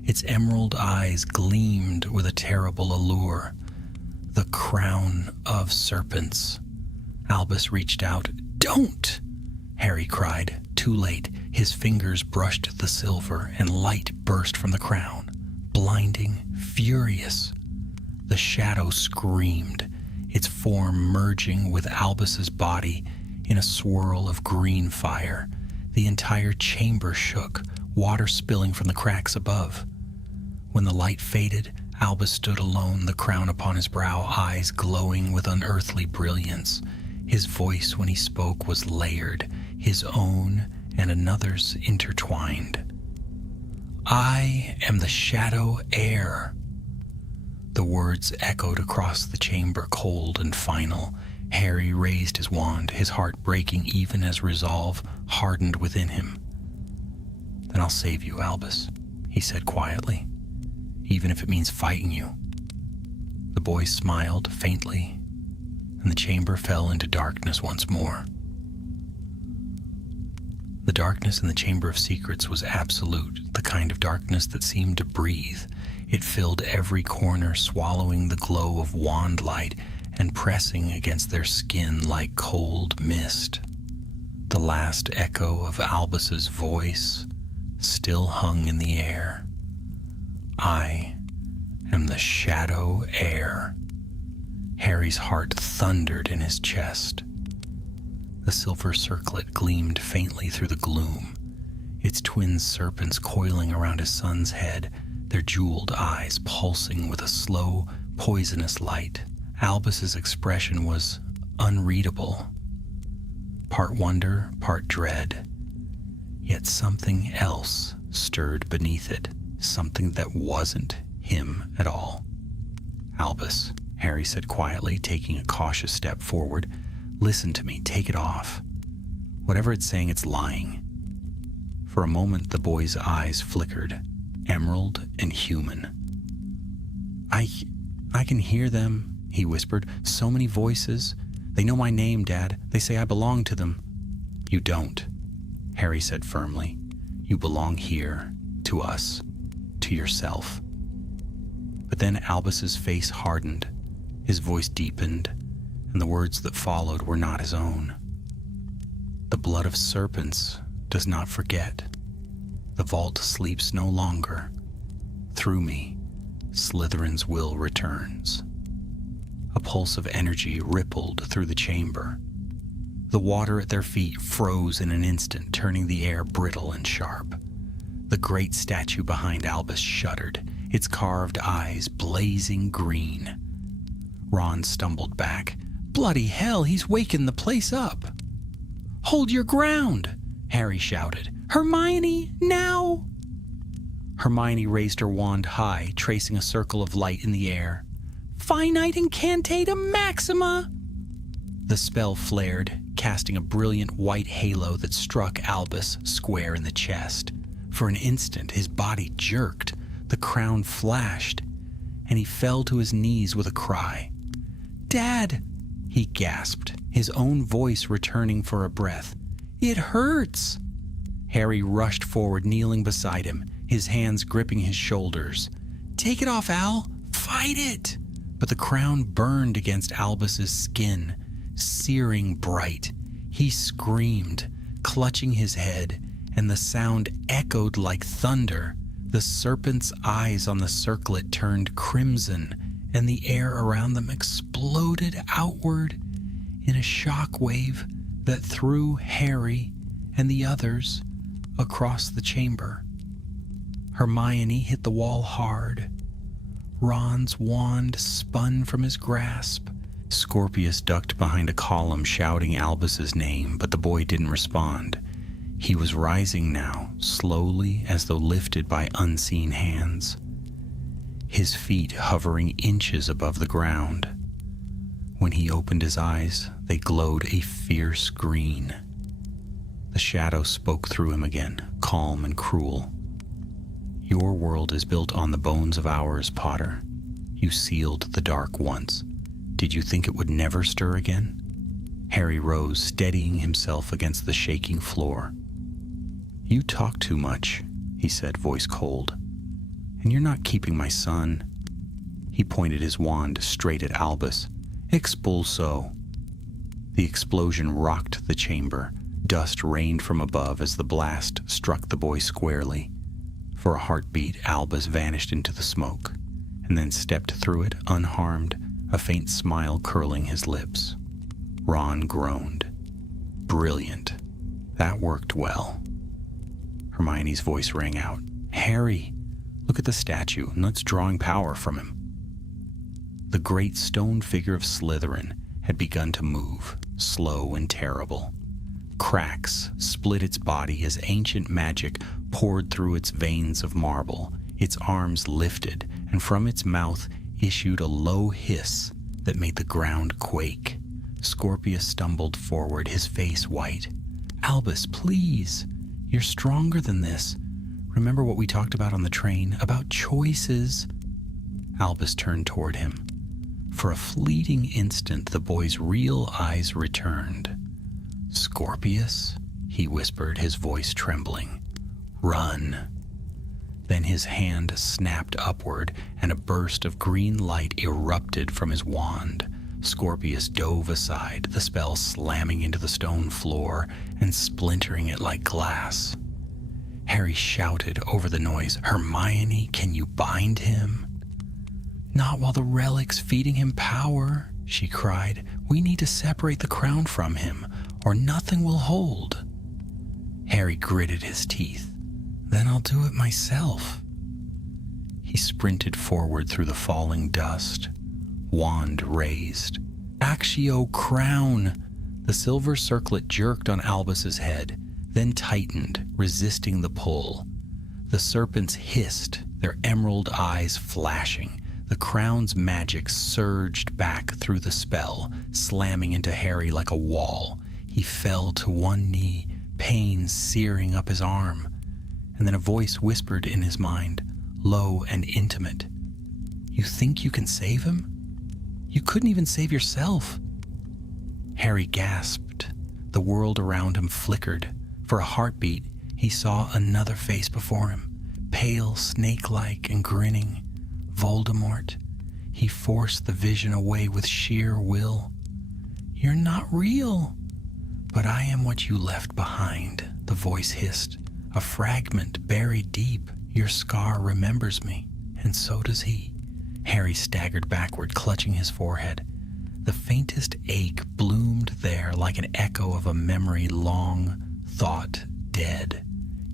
Its emerald eyes gleamed with a terrible allure. The crown of serpents. Albus reached out. "Don't!" Harry cried. Too late. His fingers brushed the silver, and light burst from the crown. Blinding, furious. The shadow screamed, its form merging with Albus's body in a swirl of green fire. The entire chamber shook, water spilling from the cracks above. When the light faded, Albus stood alone, the crown upon his brow, eyes glowing with unearthly brilliance. His voice, when he spoke, was layered, his own and another's intertwined. "I am the shadow heir." The words echoed across the chamber, cold and final. Harry raised his wand, his heart breaking even as resolve hardened within him. "Then I'll save you, Albus," he said quietly, "even if it means fighting you." The boy smiled faintly, and the chamber fell into darkness once more. The darkness in the Chamber of Secrets was absolute, the kind of darkness that seemed to breathe. It filled every corner, swallowing the glow of wand light and pressing against their skin like cold mist. The last echo of Albus's voice still hung in the air. "I am the shadow heir." Harry's heart thundered in his chest. The silver circlet gleamed faintly through the gloom, its twin serpents coiling around his son's head, their jeweled eyes pulsing with a slow, poisonous light. Albus's expression was unreadable, part wonder, part dread. Yet something else stirred beneath it, something that wasn't him at all. "Albus," Harry said quietly, taking a cautious step forward, "listen to me, take it off. Whatever it's saying, it's lying." For a moment, the boy's eyes flickered, emerald and human. I can hear them," he whispered. "So many voices. They know my name, Dad. They say I belong to them." "You don't," Harry said firmly. "You belong here, to us, to yourself." But then Albus's face hardened, his voice deepened, and the words that followed were not his own. "The blood of serpents does not forget. The vault sleeps no longer. Through me, Slytherin's will returns." A pulse of energy rippled through the chamber. The water at their feet froze in an instant, turning the air brittle and sharp. The great statue behind Albus shuddered, its carved eyes blazing green. Ron stumbled back. "Bloody hell, he's waking the place up!" "Hold your ground!" Harry shouted. "Hermione, now!" Hermione raised her wand high, tracing a circle of light in the air. "Finite Incantatum Maxima!" The spell flared, casting a brilliant white halo that struck Albus square in the chest. For an instant, his body jerked, the crown flashed, and he fell to his knees with a cry. "Dad!" he gasped, his own voice returning for a breath. "It hurts!" Harry rushed forward, kneeling beside him, his hands gripping his shoulders. "Take it off, Al! Fight it!" But the crown burned against Albus's skin, searing bright. He screamed, clutching his head, and the sound echoed like thunder. The serpent's eyes on the circlet turned crimson, and the air around them exploded outward in a shock wave that threw Harry and the others across the chamber. Hermione hit the wall hard. Ron's wand spun from his grasp. Scorpius ducked behind a column, shouting Albus's name, but the boy didn't respond. He was rising now, slowly, as though lifted by unseen hands. his feet hovering inches above the ground. When he opened his eyes, they glowed a fierce green. The shadow spoke through him again, calm and cruel. "Your world is built on the bones of ours, Potter. You sealed the dark once. Did you think it would never stir again?" Harry rose, steadying himself against the shaking floor. "You talk too much," he said, voice cold. "And you're not keeping my son." He pointed his wand straight at Albus. "Expulso." The explosion rocked the chamber. Dust rained from above as the blast struck the boy squarely. For a heartbeat, Albus vanished into the smoke, and then stepped through it unharmed, a faint smile curling his lips. Ron groaned. "Brilliant. That worked well." Hermione's voice rang out. "Harry, look at the statue, and let's drawing power from him." The great stone figure of Slytherin had begun to move, slow and terrible. Cracks split its body as ancient magic poured through its veins of marble. Its arms lifted, and from its mouth issued a low hiss that made the ground quake. Scorpius stumbled forward, his face white. "Albus, please. You're stronger than this. Remember what we talked about on the train, about choices." Albus turned toward him. For a fleeting instant, the boy's real eyes returned. "Scorpius," he whispered, his voice trembling. "Run." Then his hand snapped upward, and a burst of green light erupted from his wand. Scorpius dove aside, the spell slamming into the stone floor and splintering it like glass. Harry shouted over the noise, "Hermione, can you bind him?" "Not while the relic's feeding him power," she cried. "We need to separate the crown from him, or nothing will hold." Harry gritted his teeth. "Then I'll do it myself." He sprinted forward through the falling dust, wand raised. "Actio crown!" The silver circlet jerked on Albus's head, then tightened, resisting the pull. The serpents hissed, their emerald eyes flashing. The crown's magic surged back through the spell, slamming into Harry like a wall. He fell to one knee, pain searing up his arm. And then a voice whispered in his mind, low and intimate, "You think you can save him? You couldn't even save yourself." Harry gasped. The world around him flickered. For a heartbeat, he saw another face before him, pale, snake-like, and grinning. Voldemort. He forced the vision away with sheer will. "You're not real." "But I am what you left behind," the voice hissed. "A fragment buried deep. Your scar remembers me, and so does he." Harry staggered backward, clutching his forehead. The faintest ache bloomed there like an echo of a memory long thought dead.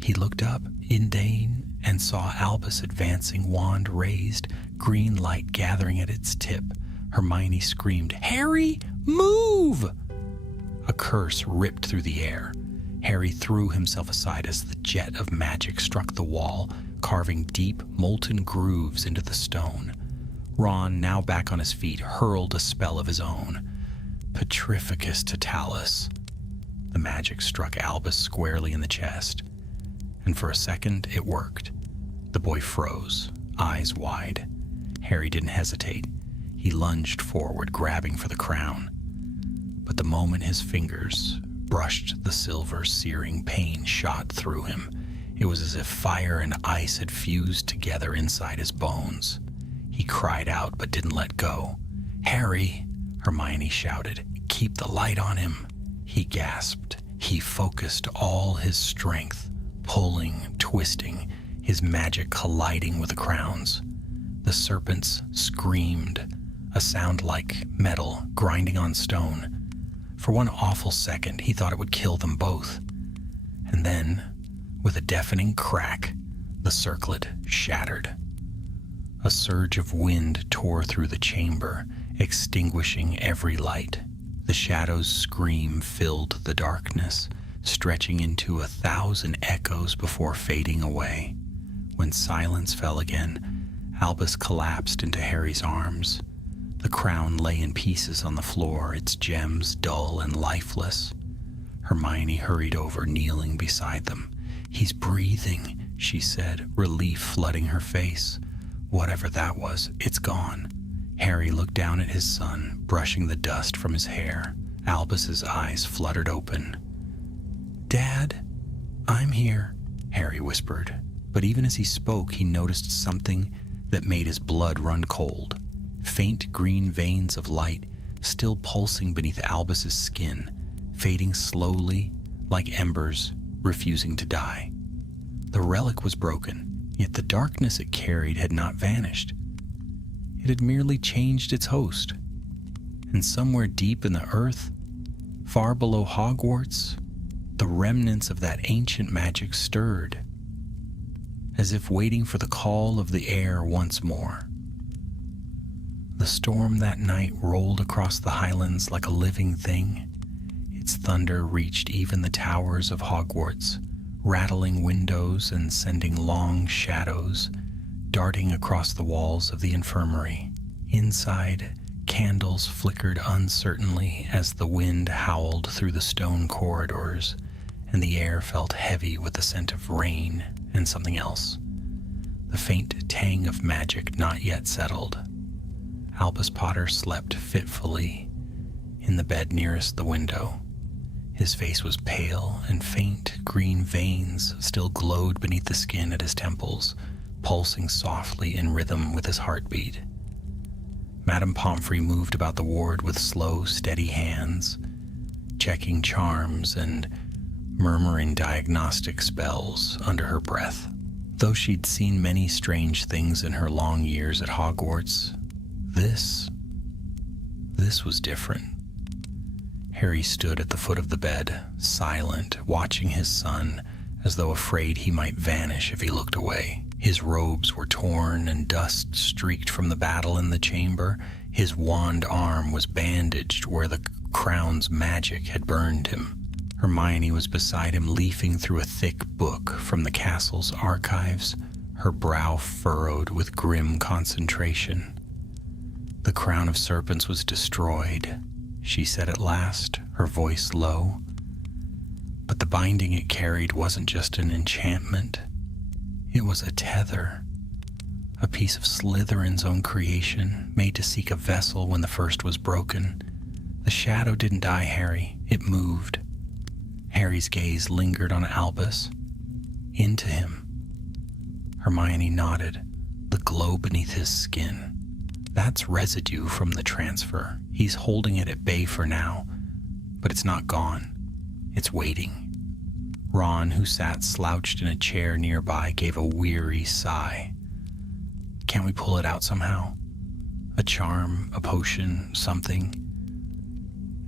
He looked up, indane, and saw Albus advancing, wand raised, green light gathering at its tip. Hermione screamed, "Harry, move!" A curse ripped through the air. Harry threw himself aside as the jet of magic struck the wall, carving deep, molten grooves into the stone. Ron, now back on his feet, hurled a spell of his own. Petrificus Totalis. The magic struck Albus squarely in the chest, and for a second it worked. The boy froze, eyes wide. Harry didn't hesitate. He lunged forward, grabbing for the crown. But the moment his fingers brushed the silver, searing pain shot through him. It was as if fire and ice had fused together inside his bones. He cried out but didn't let go. "Harry," Hermione shouted, "keep the light on him." He gasped. He focused all his strength, pulling, twisting, his magic colliding with the crowns. The serpents screamed, a sound like metal grinding on stone. For one awful second, he thought it would kill them both. And then, with a deafening crack, the circlet shattered. A surge of wind tore through the chamber, extinguishing every light. The shadow's scream filled the darkness, stretching into 1,000 echoes before fading away. When silence fell again, Albus collapsed into Harry's arms. The crown lay in pieces on the floor, its gems dull and lifeless. Hermione hurried over, kneeling beside them. "He's breathing," she said, relief flooding her face. Whatever that was, it's gone. Harry looked down at his son, brushing the dust from his hair. Albus's eyes fluttered open. "Dad, I'm here," Harry whispered. But even as he spoke, he noticed something that made his blood run cold. Faint green veins of light still pulsing beneath Albus's skin, fading slowly like embers, refusing to die. The relic was broken, yet the darkness it carried had not vanished. It had merely changed its host. And somewhere deep in the earth, far below Hogwarts, the remnants of that ancient magic stirred, as if waiting for the call of the air once more. The storm that night rolled across the highlands like a living thing. Its thunder reached even the towers of Hogwarts, rattling windows and sending long shadows darting across the walls of the infirmary. Inside, candles flickered uncertainly as the wind howled through the stone corridors, and the air felt heavy with the scent of rain and something else, the faint tang of magic not yet settled. Albus Potter slept fitfully in the bed nearest the window. His face was pale, and faint green veins still glowed beneath the skin at his temples, pulsing softly in rhythm with his heartbeat. Madame Pomfrey moved about the ward with slow, steady hands, checking charms and murmuring diagnostic spells under her breath. Though she'd seen many strange things in her long years at Hogwarts, this was different. Harry stood at the foot of the bed, silent, watching his son, as though afraid he might vanish if he looked away. His robes were torn and dust streaked from the battle in the chamber. His wand arm was bandaged where the crown's magic had burned him. Hermione was beside him, leafing through a thick book from the castle's archives, her brow furrowed with grim concentration. "The crown of serpents was destroyed," she said at last, her voice low. But the binding it carried wasn't just an enchantment. It was a tether, a piece of Slytherin's own creation, made to seek a vessel when the first was broken. The shadow didn't die, Harry. It moved. Harry's gaze lingered on Albus, into him. Hermione nodded, the glow beneath his skin. That's residue from the transfer. He's holding it at bay for now, but it's not gone. It's waiting. Ron, who sat slouched in a chair nearby, gave a weary sigh. "Can't we pull it out somehow? A charm, a potion, something?"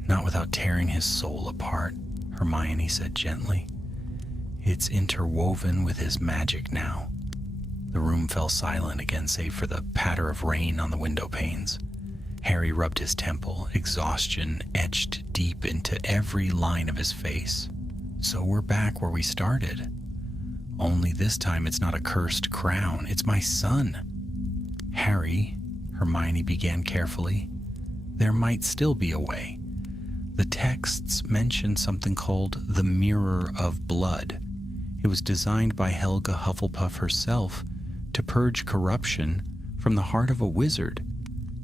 "Not without tearing his soul apart," Hermione said gently. "It's interwoven with his magic now." The room fell silent again, save for the patter of rain on the window panes. Harry rubbed his temple, exhaustion etched deep into every line of his face. "So we're back where we started. Only this time it's not a cursed crown, it's my son." "Harry," Hermione began carefully, "there might still be a way. The texts mention something called the Mirror of Blood. It was designed by Helga Hufflepuff herself to purge corruption from the heart of a wizard,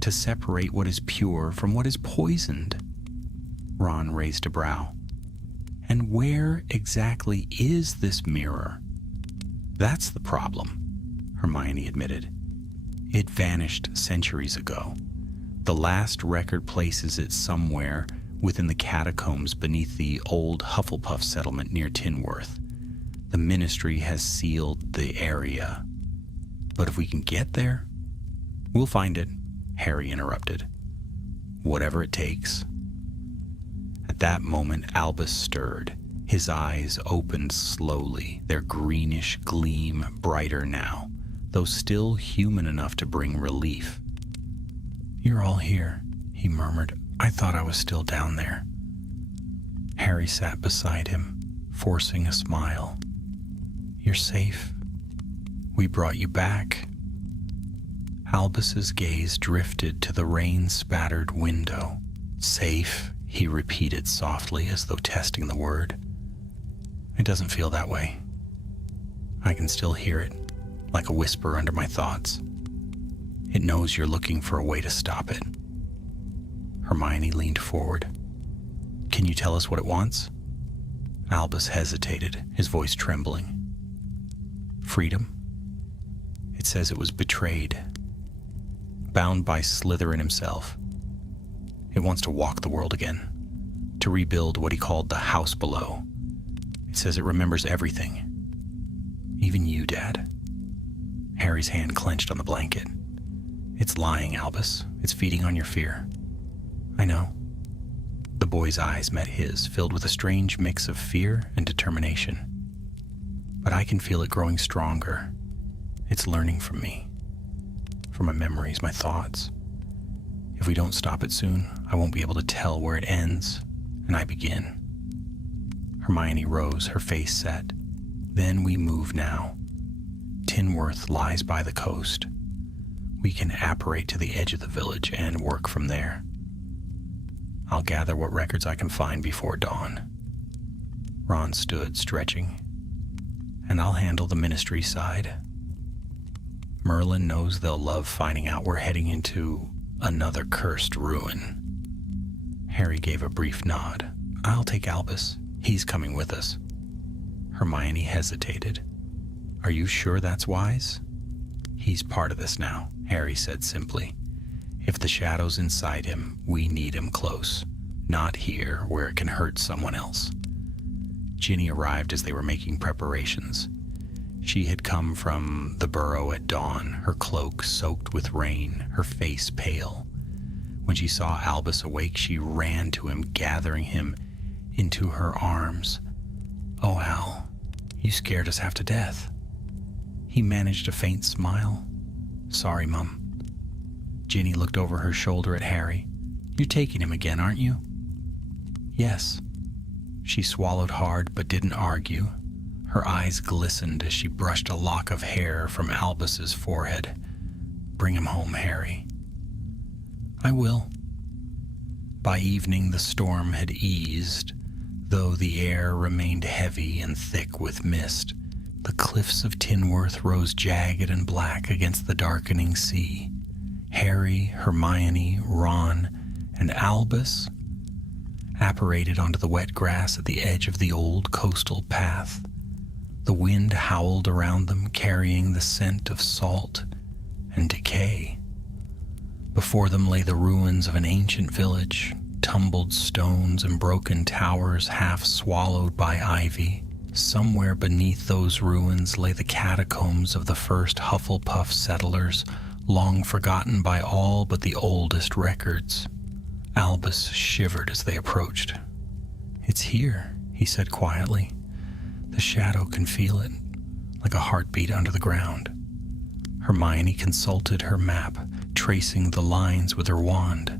to separate what is pure from what is poisoned." Ron raised a brow. "And where exactly is this mirror?" "That's the problem," Hermione admitted. "It vanished centuries ago. The last record places it somewhere within the catacombs beneath the old Hufflepuff settlement near Tinworth. The Ministry has sealed the area. But if we can get there, we'll find it," Harry interrupted. "Whatever it takes." At that moment, Albus stirred. His eyes opened slowly, their greenish gleam brighter now, though still human enough to bring relief. "You're all here," he murmured. "I thought I was still down there." Harry sat beside him, forcing a smile. "You're safe. We brought you back." Albus's gaze drifted to the rain-spattered window. Safe, he repeated softly as though testing the word. It doesn't feel that way. I can still hear it, like a whisper under my thoughts. It knows you're looking for a way to stop it. Hermione leaned forward. Can you tell us what it wants? Albus hesitated, his voice trembling. Freedom? It says it was betrayed, bound by Slytherin himself. It wants to walk the world again, to rebuild what he called the house below. It says it remembers everything. Even you, Dad. Harry's hand clenched on the blanket. It's lying, Albus. It's feeding on your fear. I know. The boy's eyes met his, filled with a strange mix of fear and determination. But I can feel it growing stronger. It's learning from me, from my memories, my thoughts. If we don't stop it soon, I won't be able to tell where it ends and I begin. Hermione rose, her face set. Then we move now. Tinworth lies by the coast. We can apparate to the edge of the village and work from there. I'll gather what records I can find before dawn. Ron stood, stretching. And I'll handle the ministry side. Merlin knows they'll love finding out we're heading into another cursed ruin. Harry gave a brief nod. I'll take Albus. He's coming with us. Hermione hesitated. Are you sure that's wise? He's part of this now, Harry said simply. If the shadow's inside him, we need him close, not here where it can hurt someone else. Ginny arrived as they were making preparations. She had come from the burrow at dawn, her cloak soaked with rain, her face pale. When she saw Albus awake, she ran to him, gathering him into her arms. Oh, Al, you scared us half to death. He managed a faint smile. Sorry, Mum. Ginny looked over her shoulder at Harry. You're taking him again, aren't you? Yes. She swallowed hard but didn't argue. Her eyes glistened as she brushed a lock of hair from Albus's forehead. Bring him home, Harry. I will. By evening, the storm had eased, though the air remained heavy and thick with mist. The cliffs of Tinworth rose jagged and black against the darkening sea. Harry, Hermione, Ron, and Albus apparated onto the wet grass at the edge of the old coastal path. The wind howled around them, carrying the scent of salt and decay. Before them lay the ruins of an ancient village, tumbled stones and broken towers half swallowed by ivy. Somewhere beneath those ruins lay the catacombs of the first Hufflepuff settlers, long forgotten by all but the oldest records. Albus shivered as they approached. It's here, he said quietly. The shadow can feel it, like a heartbeat under the ground. Hermione consulted her map, tracing the lines with her wand.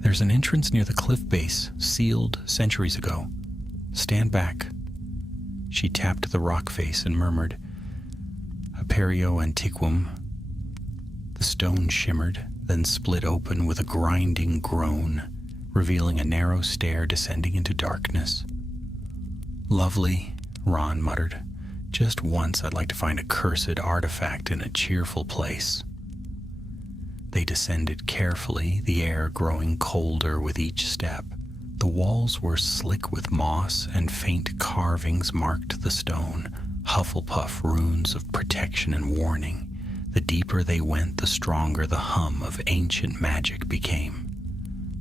There's an entrance near the cliff base, sealed centuries ago. Stand back. She tapped the rock face and murmured, Aperio antiquum. The stone shimmered, then split open with a grinding groan, revealing a narrow stair descending into darkness. Lovely, Ron muttered. Just once I'd like to find a cursed artifact in a cheerful place. They descended carefully, the air growing colder with each step. The walls were slick with moss, and faint carvings marked the stone, Hufflepuff runes of protection and warning. The deeper they went, the stronger the hum of ancient magic became.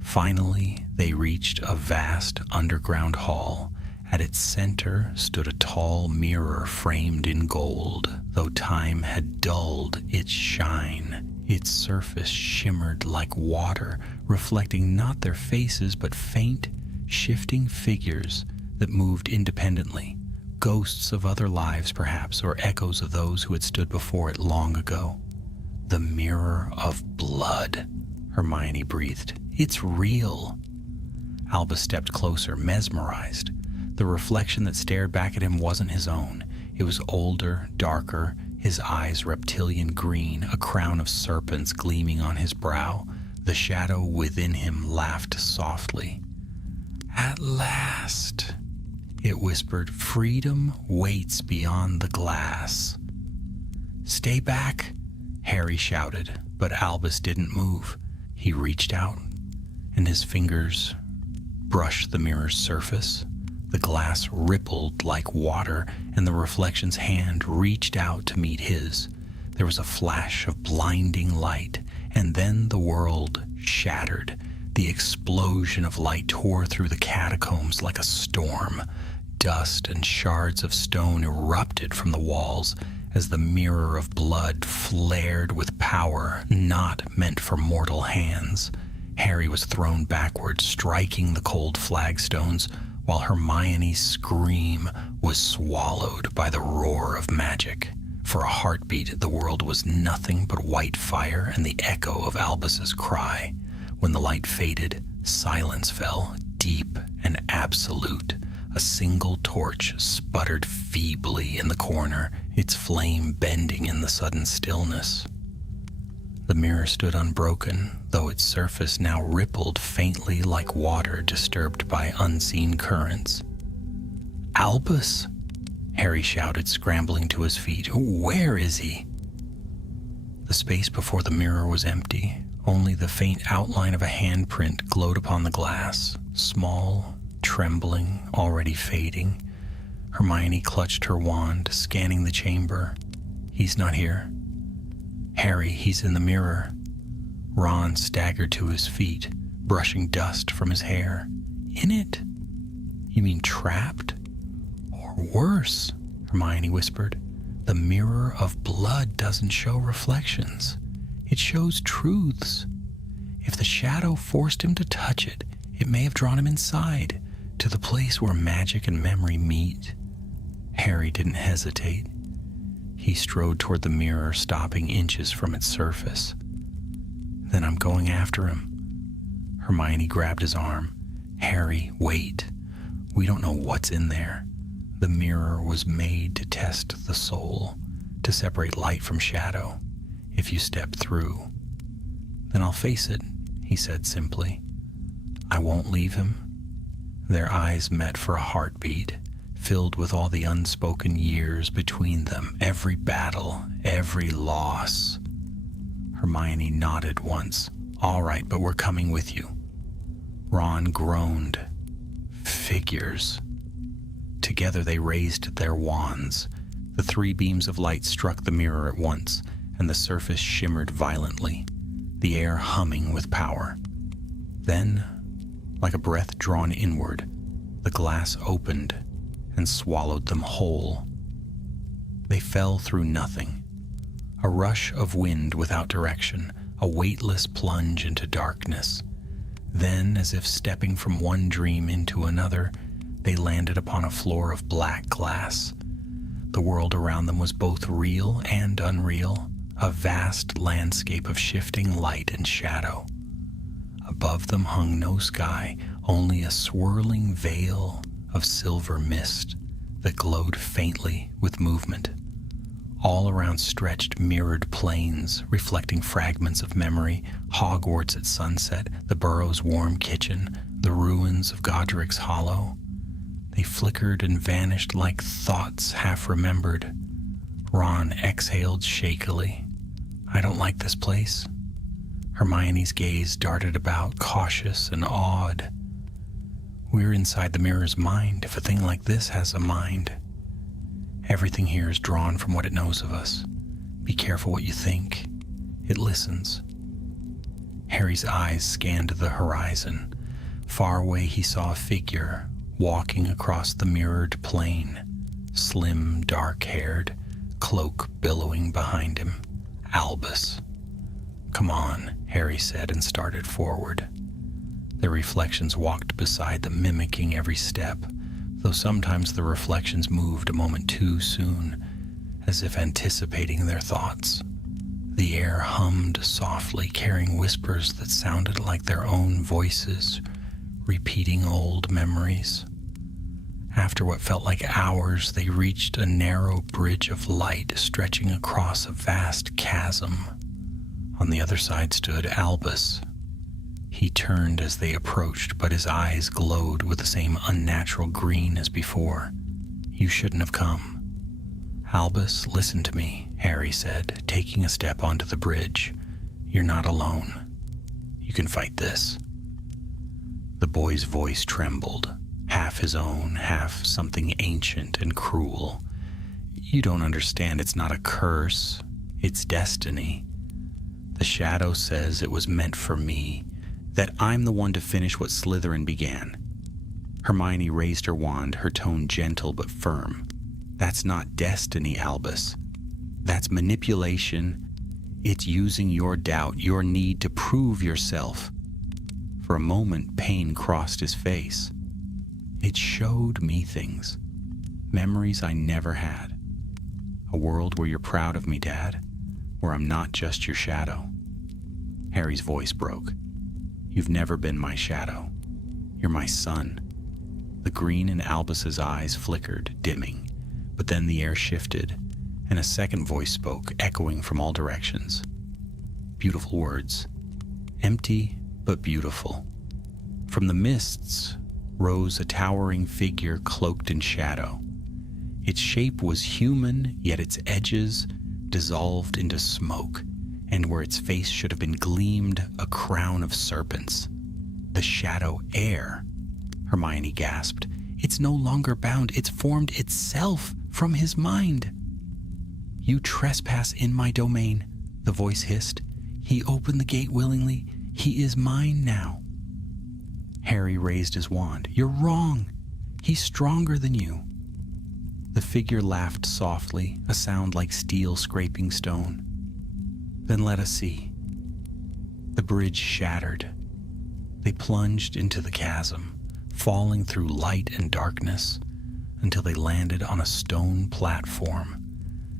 Finally, they reached a vast underground hall. At its center stood a tall mirror framed in gold, though time had dulled its shine. Its surface shimmered like water, reflecting not their faces but faint, shifting figures that moved independently, ghosts of other lives perhaps, or echoes of those who had stood before it long ago. The mirror of blood, Hermione breathed. It's real. Albus stepped closer, mesmerized. The reflection that stared back at him wasn't his own. It was older, darker, his eyes reptilian green, a crown of serpents gleaming on his brow. The shadow within him laughed softly. "At last," it whispered, "freedom waits beyond the glass." "Stay back," Harry shouted, but Albus didn't move. He reached out, and his fingers brushed the mirror's surface. The glass rippled like water, and the reflection's hand reached out to meet his. There was a flash of blinding light, and then the world shattered. The explosion of light tore through the catacombs like a storm. Dust and shards of stone erupted from the walls as the mirror of blood flared with power not meant for mortal hands. Harry was thrown backward, striking the cold flagstones, while Hermione's scream was swallowed by the roar of magic. For a heartbeat, the world was nothing but white fire and the echo of Albus's cry. When the light faded, silence fell, deep and absolute. A single torch sputtered feebly in the corner, its flame bending in the sudden stillness. The mirror stood unbroken, though its surface now rippled faintly like water disturbed by unseen currents. "Albus!" Harry shouted, scrambling to his feet. "Where is he?" The space before the mirror was empty. Only the faint outline of a handprint glowed upon the glass, small, trembling, already fading. Hermione clutched her wand, scanning the chamber. "He's not here." "Harry, he's in the mirror." Ron staggered to his feet, brushing dust from his hair. "In it? You mean trapped? Or worse," Hermione whispered. "The mirror of blood doesn't show reflections. It shows truths. If the shadow forced him to touch it, it may have drawn him inside, to the place where magic and memory meet." Harry didn't hesitate. He strode toward the mirror, stopping inches from its surface. "Then I'm going after him." Hermione grabbed his arm. "Harry, wait. We don't know what's in there. The mirror was made to test the soul, to separate light from shadow. If you step through, then I'll face it," he said simply. "I won't leave him." Their eyes met for a heartbeat, filled with all the unspoken years between them, every battle, every loss. Hermione nodded once. "All right, but we're coming with you." Ron groaned. "Figures." Together they raised their wands. The 3 beams of light struck the mirror at once, and the surface shimmered violently, the air humming with power. Then, like a breath drawn inward, the glass opened and swallowed them whole. They fell through nothing. A rush of wind without direction, a weightless plunge into darkness. Then, as if stepping from one dream into another, they landed upon a floor of black glass. The world around them was both real and unreal, a vast landscape of shifting light and shadow. Above them hung no sky, only a swirling veil of silver mist that glowed faintly with movement. All around stretched mirrored plains, reflecting fragments of memory, Hogwarts at sunset, the Burrow's warm kitchen, the ruins of Godric's Hollow. They flickered and vanished like thoughts half remembered. Ron exhaled shakily. "I don't like this place." Hermione's gaze darted about, cautious and awed. "We're inside the mirror's mind, if a thing like this has a mind. Everything here is drawn from what it knows of us. Be careful what you think. It listens." Harry's eyes scanned the horizon. Far away he saw a figure walking across the mirrored plain, slim, dark-haired, cloak billowing behind him. Albus. "Come on," Harry said and started forward. Their reflections walked beside them, mimicking every step, though sometimes the reflections moved a moment too soon, as if anticipating their thoughts. The air hummed softly, carrying whispers that sounded like their own voices, repeating old memories. After what felt like hours, they reached a narrow bridge of light stretching across a vast chasm. On the other side stood Albus. He turned as they approached, but his eyes glowed with the same unnatural green as before. "You shouldn't have come." "Albus, listen to me," Harry said, taking a step onto the bridge. "You're not alone. You can fight this." The boy's voice trembled, half his own, half something ancient and cruel. "You don't understand. It's not a curse. It's destiny. The shadow says it was meant for me, that I'm the one to finish what Slytherin began." Hermione raised her wand, her tone gentle but firm. "That's not destiny, Albus. That's manipulation. It's using your doubt, your need to prove yourself." For a moment, pain crossed his face. "It showed me things, memories I never had. A world where you're proud of me, Dad, where I'm not just your shadow." Harry's voice broke. "You've never been my shadow. You're my son." The green in Albus's eyes flickered, dimming, but then the air shifted, and a second voice spoke, echoing from all directions. Beautiful words, empty but beautiful. From the mists rose a towering figure cloaked in shadow. Its shape was human, yet its edges dissolved into smoke, and where its face should have been gleamed a crown of serpents. "The shadow heir," Hermione gasped. "It's no longer bound. It's formed itself from his mind." "You trespass in my domain," the voice hissed. "He opened the gate willingly. He is mine now." Harry raised his wand. "You're wrong. He's stronger than you." The figure laughed softly, a sound like steel scraping stone. "Then let us see." The bridge shattered. They plunged into the chasm, falling through light and darkness until they landed on a stone platform.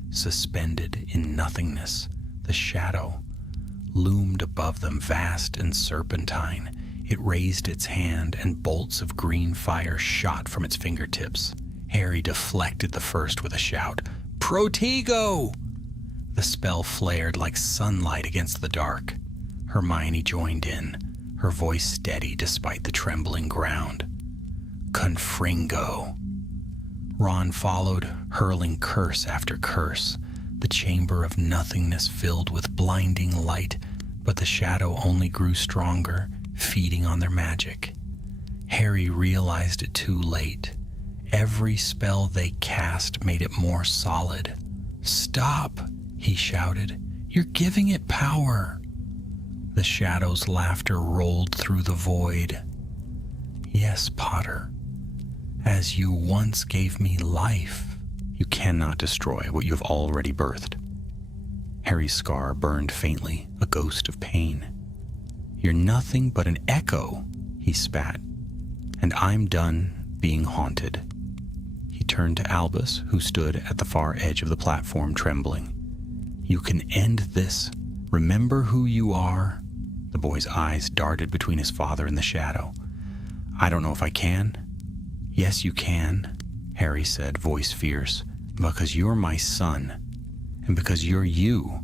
Suspended in nothingness, the shadow loomed above them, vast and serpentine. It raised its hand, and bolts of green fire shot from its fingertips. Harry deflected the first with a shout, "Protego!" The spell flared like sunlight against the dark. Hermione joined in, her voice steady despite the trembling ground. "Confringo." Ron followed, hurling curse after curse. The chamber of nothingness filled with blinding light, but the shadow only grew stronger, feeding on their magic. Harry realized it too late. Every spell they cast made it more solid. "Stop!" he shouted. "You're giving it power." The shadow's laughter rolled through the void. "Yes, Potter. As you once gave me life, you cannot destroy what you have already birthed." Harry's scar burned faintly, a ghost of pain. "You're nothing but an echo," he spat, "and I'm done being haunted." He turned to Albus, who stood at the far edge of the platform, trembling. "You can end this. Remember who you are." The boy's eyes darted between his father and the shadow. "I don't know if I can." "Yes, you can," Harry said, voice fierce, "because you're my son, and because you're you,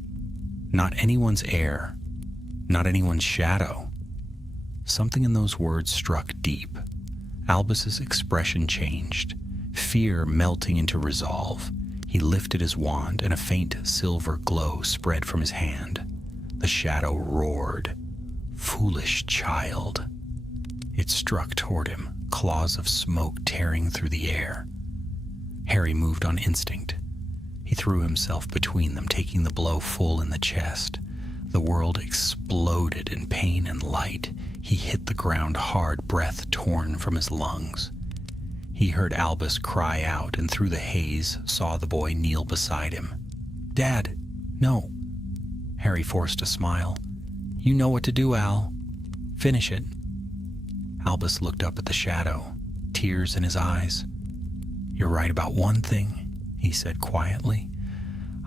not anyone's heir, not anyone's shadow." Something in those words struck deep. Albus's expression changed, fear melting into resolve. He lifted his wand, and a faint silver glow spread from his hand. The shadow roared. "Foolish child." It struck toward him, claws of smoke tearing through the air. Harry moved on instinct. He threw himself between them, taking the blow full in the chest. The world exploded in pain and light. He hit the ground hard, breath torn from his lungs. He heard Albus cry out, and through the haze saw the boy kneel beside him. "Dad, no." Harry forced a smile. "You know what to do, Al. Finish it." Albus looked up at the shadow, tears in his eyes. "You're right about one thing," he said quietly.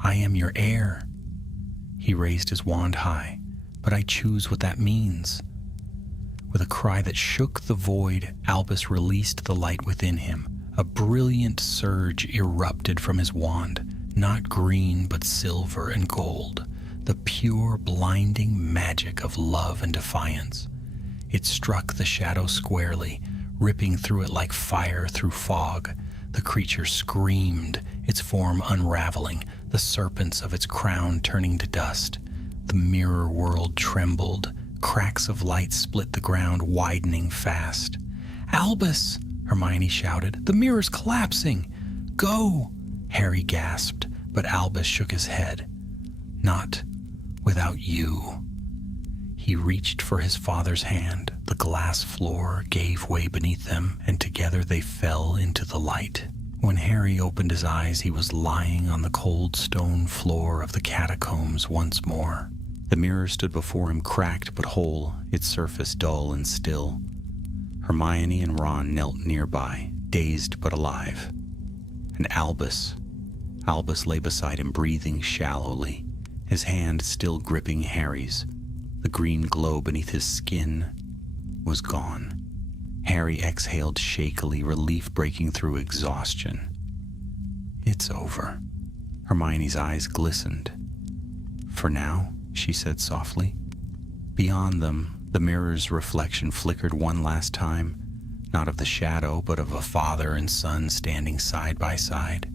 "I am your heir." He raised his wand high, "But I choose what that means." With a cry that shook the void, Albus released the light within him, A brilliant surge erupted from his wand, not green but silver and gold, the pure, blinding magic of love and defiance. It struck the shadow squarely, ripping through it like fire through fog. The creature screamed, its form unraveling, the serpents of its crown turning to dust. The mirror world trembled. Cracks of light split the ground, widening fast. "Albus!" Hermione shouted. "The mirror's collapsing!" "Go!" Harry gasped, but Albus shook his head. "Not without you." He reached for his father's hand. The glass floor gave way beneath them, and together they fell into the light. When Harry opened his eyes, he was lying on the cold stone floor of the catacombs once more. The mirror stood before him, cracked but whole, its surface dull and still. Hermione and Ron knelt nearby, dazed but alive. And Albus lay beside him, breathing shallowly, his hand still gripping Harry's. The green glow beneath his skin was gone. Harry exhaled shakily, relief breaking through exhaustion. "It's over." Hermione's eyes glistened. "For now," she said softly. Beyond them, the mirror's reflection flickered one last time, not of the shadow, but of a father and son standing side by side.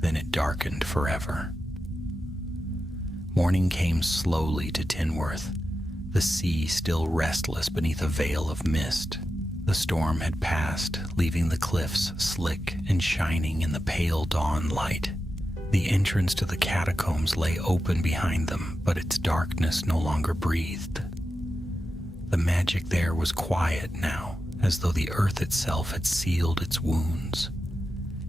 Then it darkened forever. Morning came slowly to Tinworth, the sea still restless beneath a veil of mist. The storm had passed, leaving the cliffs slick and shining in the pale dawn light. The entrance to the catacombs lay open behind them, but its darkness no longer breathed. The magic there was quiet now, as though the earth itself had sealed its wounds.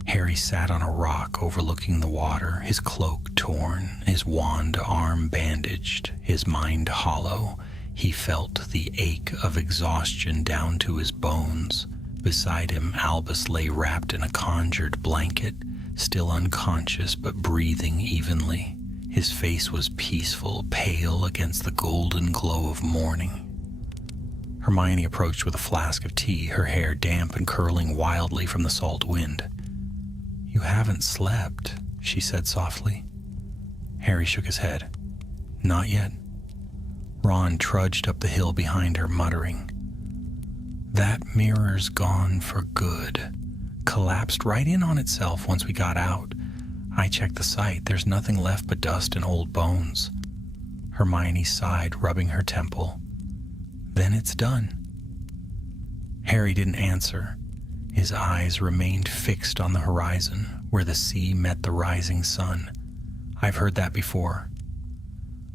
Harry sat on a rock overlooking the water, his cloak torn, his wand arm bandaged, his mind hollow. He felt the ache of exhaustion down to his bones. Beside him, Albus lay wrapped in a conjured blanket, still unconscious but breathing evenly. His face was peaceful, pale against the golden glow of morning. Hermione approached with a flask of tea, her hair damp and curling wildly from the salt wind. "You haven't slept," she said softly. Harry shook his head. "Not yet." Ron trudged up the hill behind her, muttering, "That mirror's gone for good. Collapsed right in on itself once we got out. I checked the site. There's nothing left but dust and old bones." Hermione sighed, rubbing her temple. "Then it's done." Harry didn't answer. His eyes remained fixed on the horizon, where the sea met the rising sun. "I've heard that before."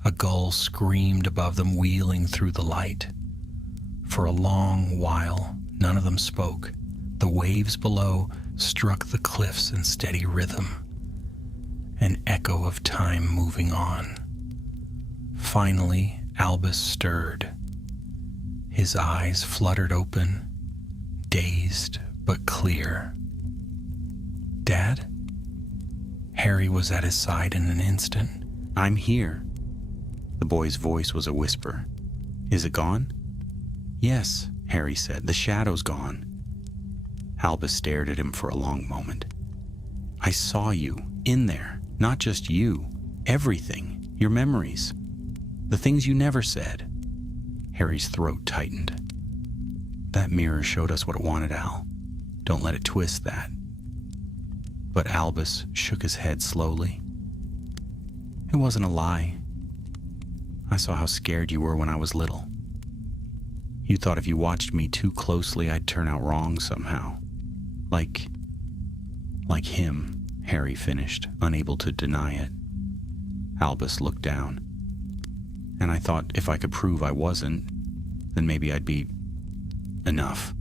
A gull screamed above them, wheeling through the light. For a long while, none of them spoke. The waves below struck the cliffs in steady rhythm, an echo of time moving on. Finally, Albus stirred. His eyes fluttered open, dazed but clear. "Dad?" Harry was at his side in an instant. "I'm here." The boy's voice was a whisper. "Is it gone?" "Yes," Harry said. "The shadow's gone." Albus stared at him for a long moment. "I saw you, in there. Not just you. Everything. Your memories. The things you never said." Harry's throat tightened. "That mirror showed us what it wanted, Al. Don't let it twist that." But Albus shook his head slowly. "It wasn't a lie. I saw how scared you were when I was little. You thought if you watched me too closely, I'd turn out wrong somehow. Like him," Harry finished, unable to deny it. Albus looked down. "And I thought if I could prove I wasn't, then maybe I'd be enough."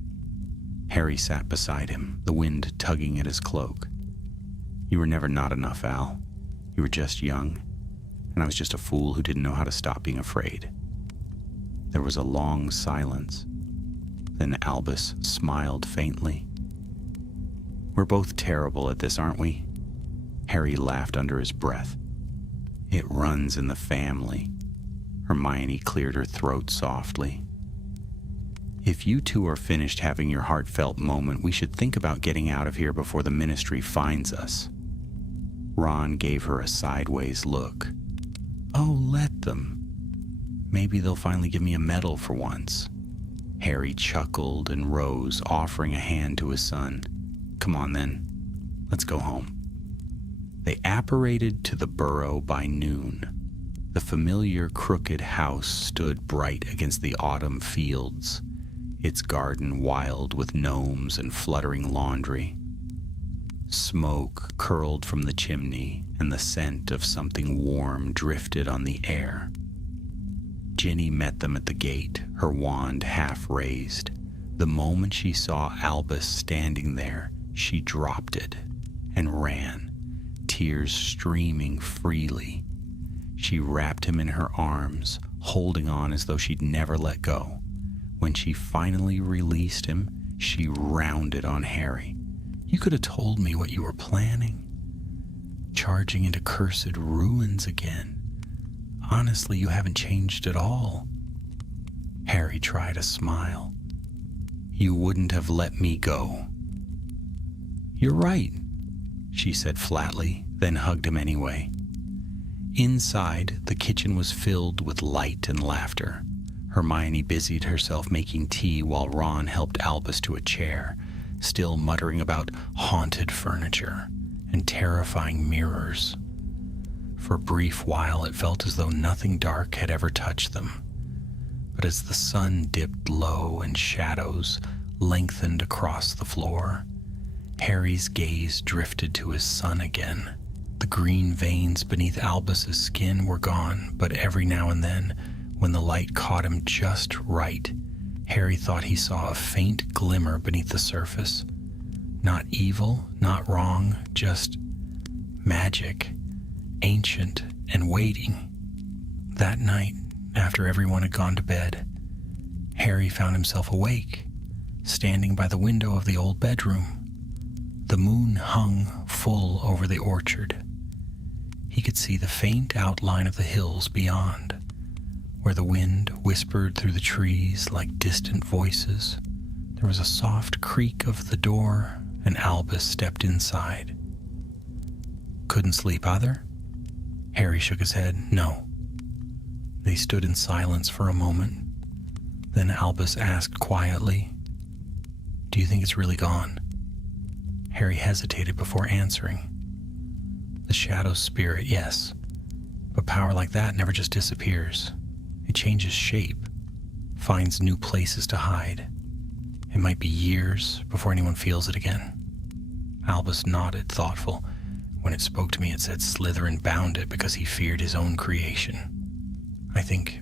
Harry sat beside him, the wind tugging at his cloak. "You were never not enough, Al. You were just young, and I was just a fool who didn't know how to stop being afraid." There was a long silence. Then Albus smiled faintly. "We're both terrible at this, aren't we?" Harry laughed under his breath. "It runs in the family." Hermione cleared her throat softly. If you two are finished having your heartfelt moment, we should think about getting out of here before the ministry finds us. Ron gave her a sideways look. Oh, let them. Maybe they'll finally give me a medal for once. Harry chuckled and rose, offering a hand to his son. Come on then, let's go home. They apparated to the burrow by noon. The familiar crooked house stood bright against the autumn fields, its garden wild with gnomes and fluttering laundry. Smoke curled from the chimney, and the scent of something warm drifted on the air. Ginny met them at the gate, her wand half raised. The moment she saw Albus standing there, she dropped it and ran, tears streaming freely. She wrapped him in her arms, holding on as though she'd never let go. When she finally released him, she rounded on Harry. You could have told me what you were planning. Charging into cursed ruins again. Honestly, you haven't changed at all. Harry tried a smile. You wouldn't have let me go. You're right, she said flatly, then hugged him anyway. Inside, the kitchen was filled with light and laughter. Hermione busied herself making tea while Ron helped Albus to a chair, still muttering about haunted furniture and terrifying mirrors. For a brief while, it felt as though nothing dark had ever touched them. But as the sun dipped low and shadows lengthened across the floor, Harry's gaze drifted to his son again. The green veins beneath Albus's skin were gone, but every now and then, when the light caught him just right, Harry thought he saw a faint glimmer beneath the surface. Not evil, not wrong, just magic, ancient and waiting. That night, after everyone had gone to bed, Harry found himself awake, standing by the window of the old bedroom. The moon hung full over the orchard. He could see the faint outline of the hills beyond, where the wind whispered through the trees like distant voices. There was a soft creak of the door, and Albus stepped inside. Couldn't sleep either? Harry shook his head. No. They stood in silence for a moment. Then Albus asked quietly, Do you think it's really gone? Harry hesitated before answering. The shadow spirit, yes. But power like that never just disappears. It changes shape, finds new places to hide. It might be years before anyone feels it again. Albus nodded, thoughtful. When it spoke to me, it said Slytherin bound it because he feared his own creation. I think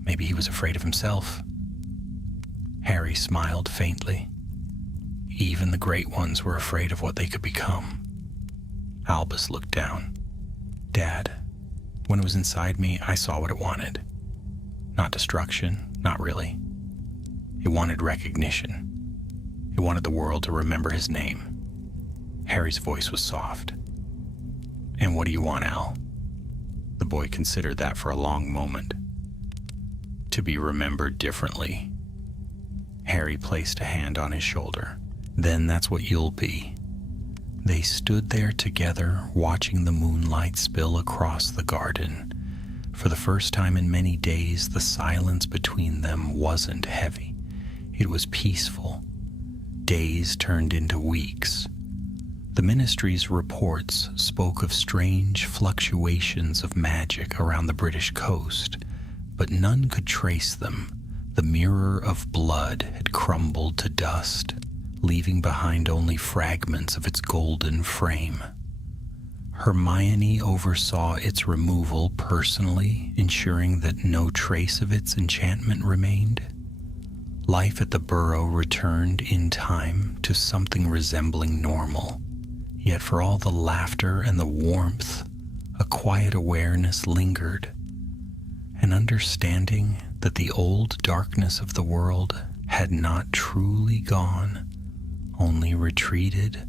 maybe he was afraid of himself. Harry smiled faintly. Even the great ones were afraid of what they could become. Albus looked down. Dad, when it was inside me, I saw what it wanted. Not destruction, not really. It wanted recognition. It wanted the world to remember his name. Harry's voice was soft. And what do you want, Al? The boy considered that for a long moment. To be remembered differently. Harry placed a hand on his shoulder. Then that's what you'll be. They stood there together, watching the moonlight spill across the garden. For the first time in many days, the silence between them wasn't heavy. It was peaceful. Days turned into weeks. The ministry's reports spoke of strange fluctuations of magic around the British coast, but none could trace them. The mirror of blood had crumbled to dust, leaving behind only fragments of its golden frame. Hermione oversaw its removal personally, ensuring that no trace of its enchantment remained. Life at the burrow returned in time to something resembling normal. Yet for all the laughter and the warmth, a quiet awareness lingered, an understanding that the old darkness of the world had not truly gone, only retreated.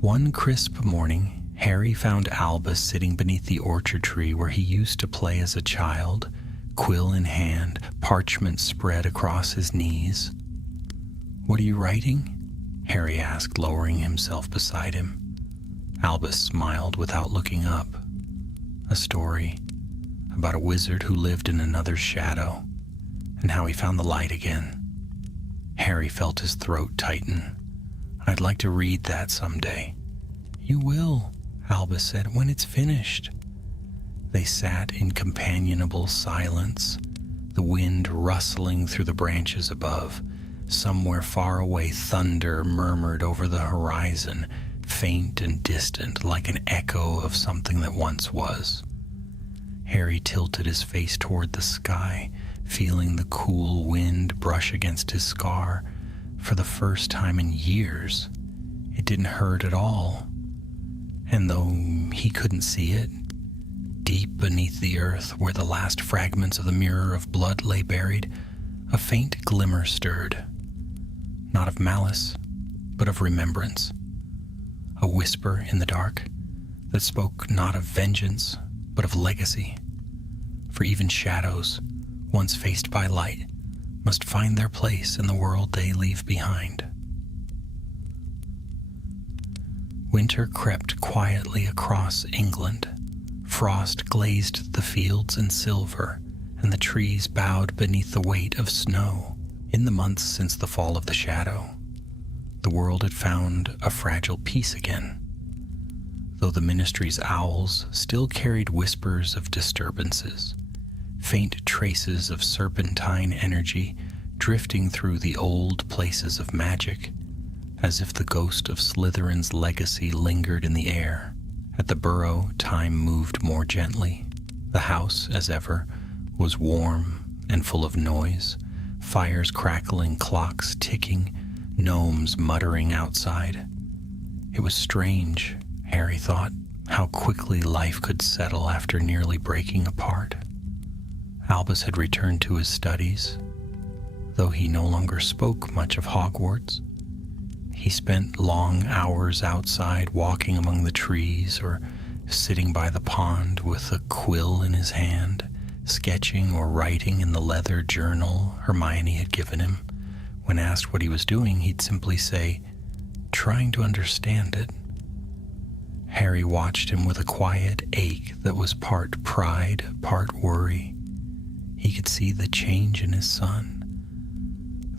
One crisp morning, Harry found Albus sitting beneath the orchard tree where he used to play as a child, quill in hand, parchment spread across his knees. "What are you writing?" Harry asked, lowering himself beside him. Albus smiled without looking up. "A story about a wizard who lived in another's shadow and how he found the light again." Harry felt his throat tighten. "I'd like to read that someday." "You will," Albus said, "when it's finished." They sat in companionable silence, the wind rustling through the branches above. Somewhere far away, thunder murmured over the horizon, faint and distant, like an echo of something that once was. Harry tilted his face toward the sky, feeling the cool wind brush against his scar. For the first time in years, it didn't hurt at all. And though he couldn't see it, deep beneath the earth, where the last fragments of the mirror of blood lay buried, a faint glimmer stirred. Not of malice, but of remembrance. A whisper in the dark that spoke not of vengeance, but of legacy. For even shadows, once faced by light, must find their place in the world they leave behind. Winter crept quietly across England. Frost glazed the fields in silver, and the trees bowed beneath the weight of snow. In the months since the fall of the shadow, the world had found a fragile peace again, though the ministry's owls still carried whispers of disturbances, faint traces of serpentine energy drifting through the old places of magic, as if the ghost of Slytherin's legacy lingered in the air. At the burrow, time moved more gently. The house, as ever, was warm and full of noise, fires crackling, clocks ticking, gnomes muttering outside. It was strange, Harry thought, how quickly life could settle after nearly breaking apart. Albus had returned to his studies, though he no longer spoke much of Hogwarts. He spent long hours outside, walking among the trees or sitting by the pond with a quill in his hand, sketching or writing in the leather journal Hermione had given him. When asked what he was doing, he'd simply say, "Trying to understand it." Harry watched him with a quiet ache that was part pride, part worry. He could see the change in his son,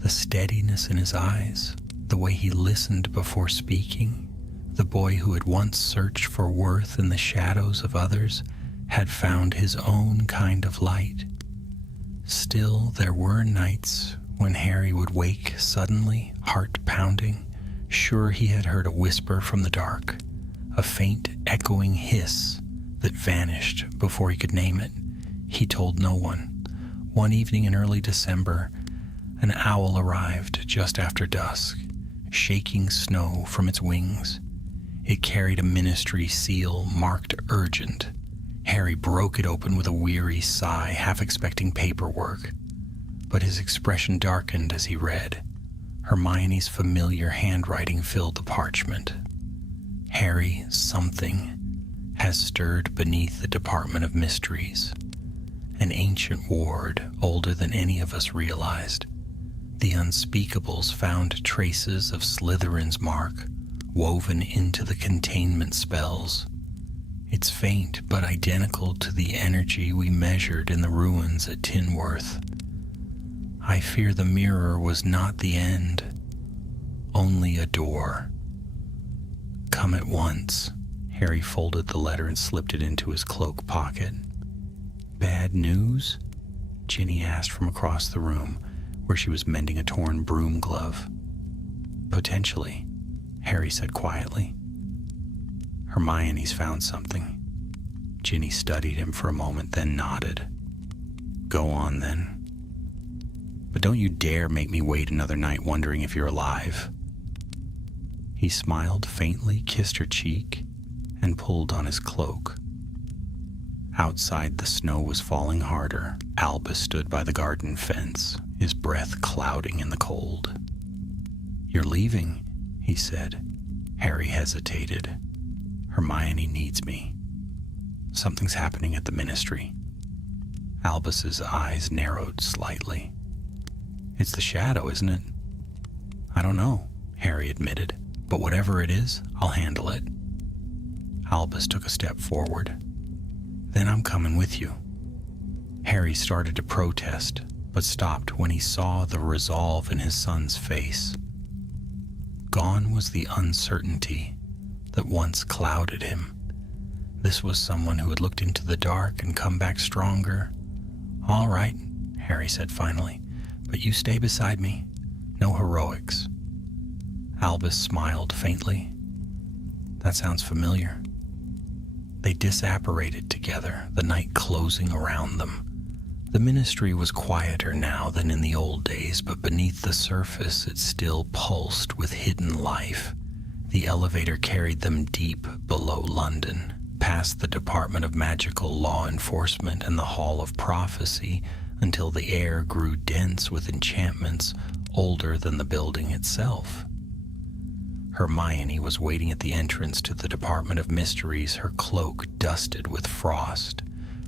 the steadiness in his eyes, the way he listened before speaking. The boy who had once searched for worth in the shadows of others had found his own kind of light. Still, there were nights when Harry would wake suddenly, heart pounding, sure he had heard a whisper from the dark, a faint echoing hiss that vanished before he could name it. He told no one. One evening in early December, an owl arrived just after dusk, shaking snow from its wings. It carried a ministry seal marked urgent. Harry broke it open with a weary sigh, half expecting paperwork, but his expression darkened as he read. Hermione's familiar handwriting filled the parchment. "Harry, something has stirred beneath the Department of Mysteries. An ancient ward, older than any of us realized. The unspeakables found traces of Slytherin's mark woven into the containment spells. It's faint, but identical to the energy we measured in the ruins at Tinworth. I fear the mirror was not the end, only a door. Come at once." Harry folded the letter and slipped it into his cloak pocket. "Bad news?" Ginny asked from across the room, where she was mending a torn broom glove. "Potentially," Harry said quietly. "Hermione's found something." Ginny studied him for a moment, then nodded. "Go on, then. But don't you dare make me wait another night wondering if you're alive." He smiled faintly, kissed her cheek, and pulled on his cloak. Outside, the snow was falling harder. Albus stood by the garden fence, his breath clouding in the cold. "You're leaving," he said. Harry hesitated. "Hermione needs me. Something's happening at the ministry." Albus's eyes narrowed slightly. It's the shadow, isn't it? I don't know, Harry admitted, but whatever it is, I'll handle it. Albus took a step forward. Then I'm coming with you. Harry started to protest, but stopped when he saw the resolve in his son's face. Gone was the uncertainty that once clouded him. This was someone who had looked into the dark and come back stronger. All right, Harry said finally, but you stay beside me. No heroics. Albus smiled faintly. That sounds familiar. They disapparated together, the night closing around them. The ministry was quieter now than in the old days, but beneath the surface it still pulsed with hidden life. The elevator carried them deep below London, past the Department of Magical Law Enforcement and the Hall of Prophecy, until the air grew dense with enchantments older than the building itself. Hermione was waiting at the entrance to the Department of Mysteries, her cloak dusted with frost.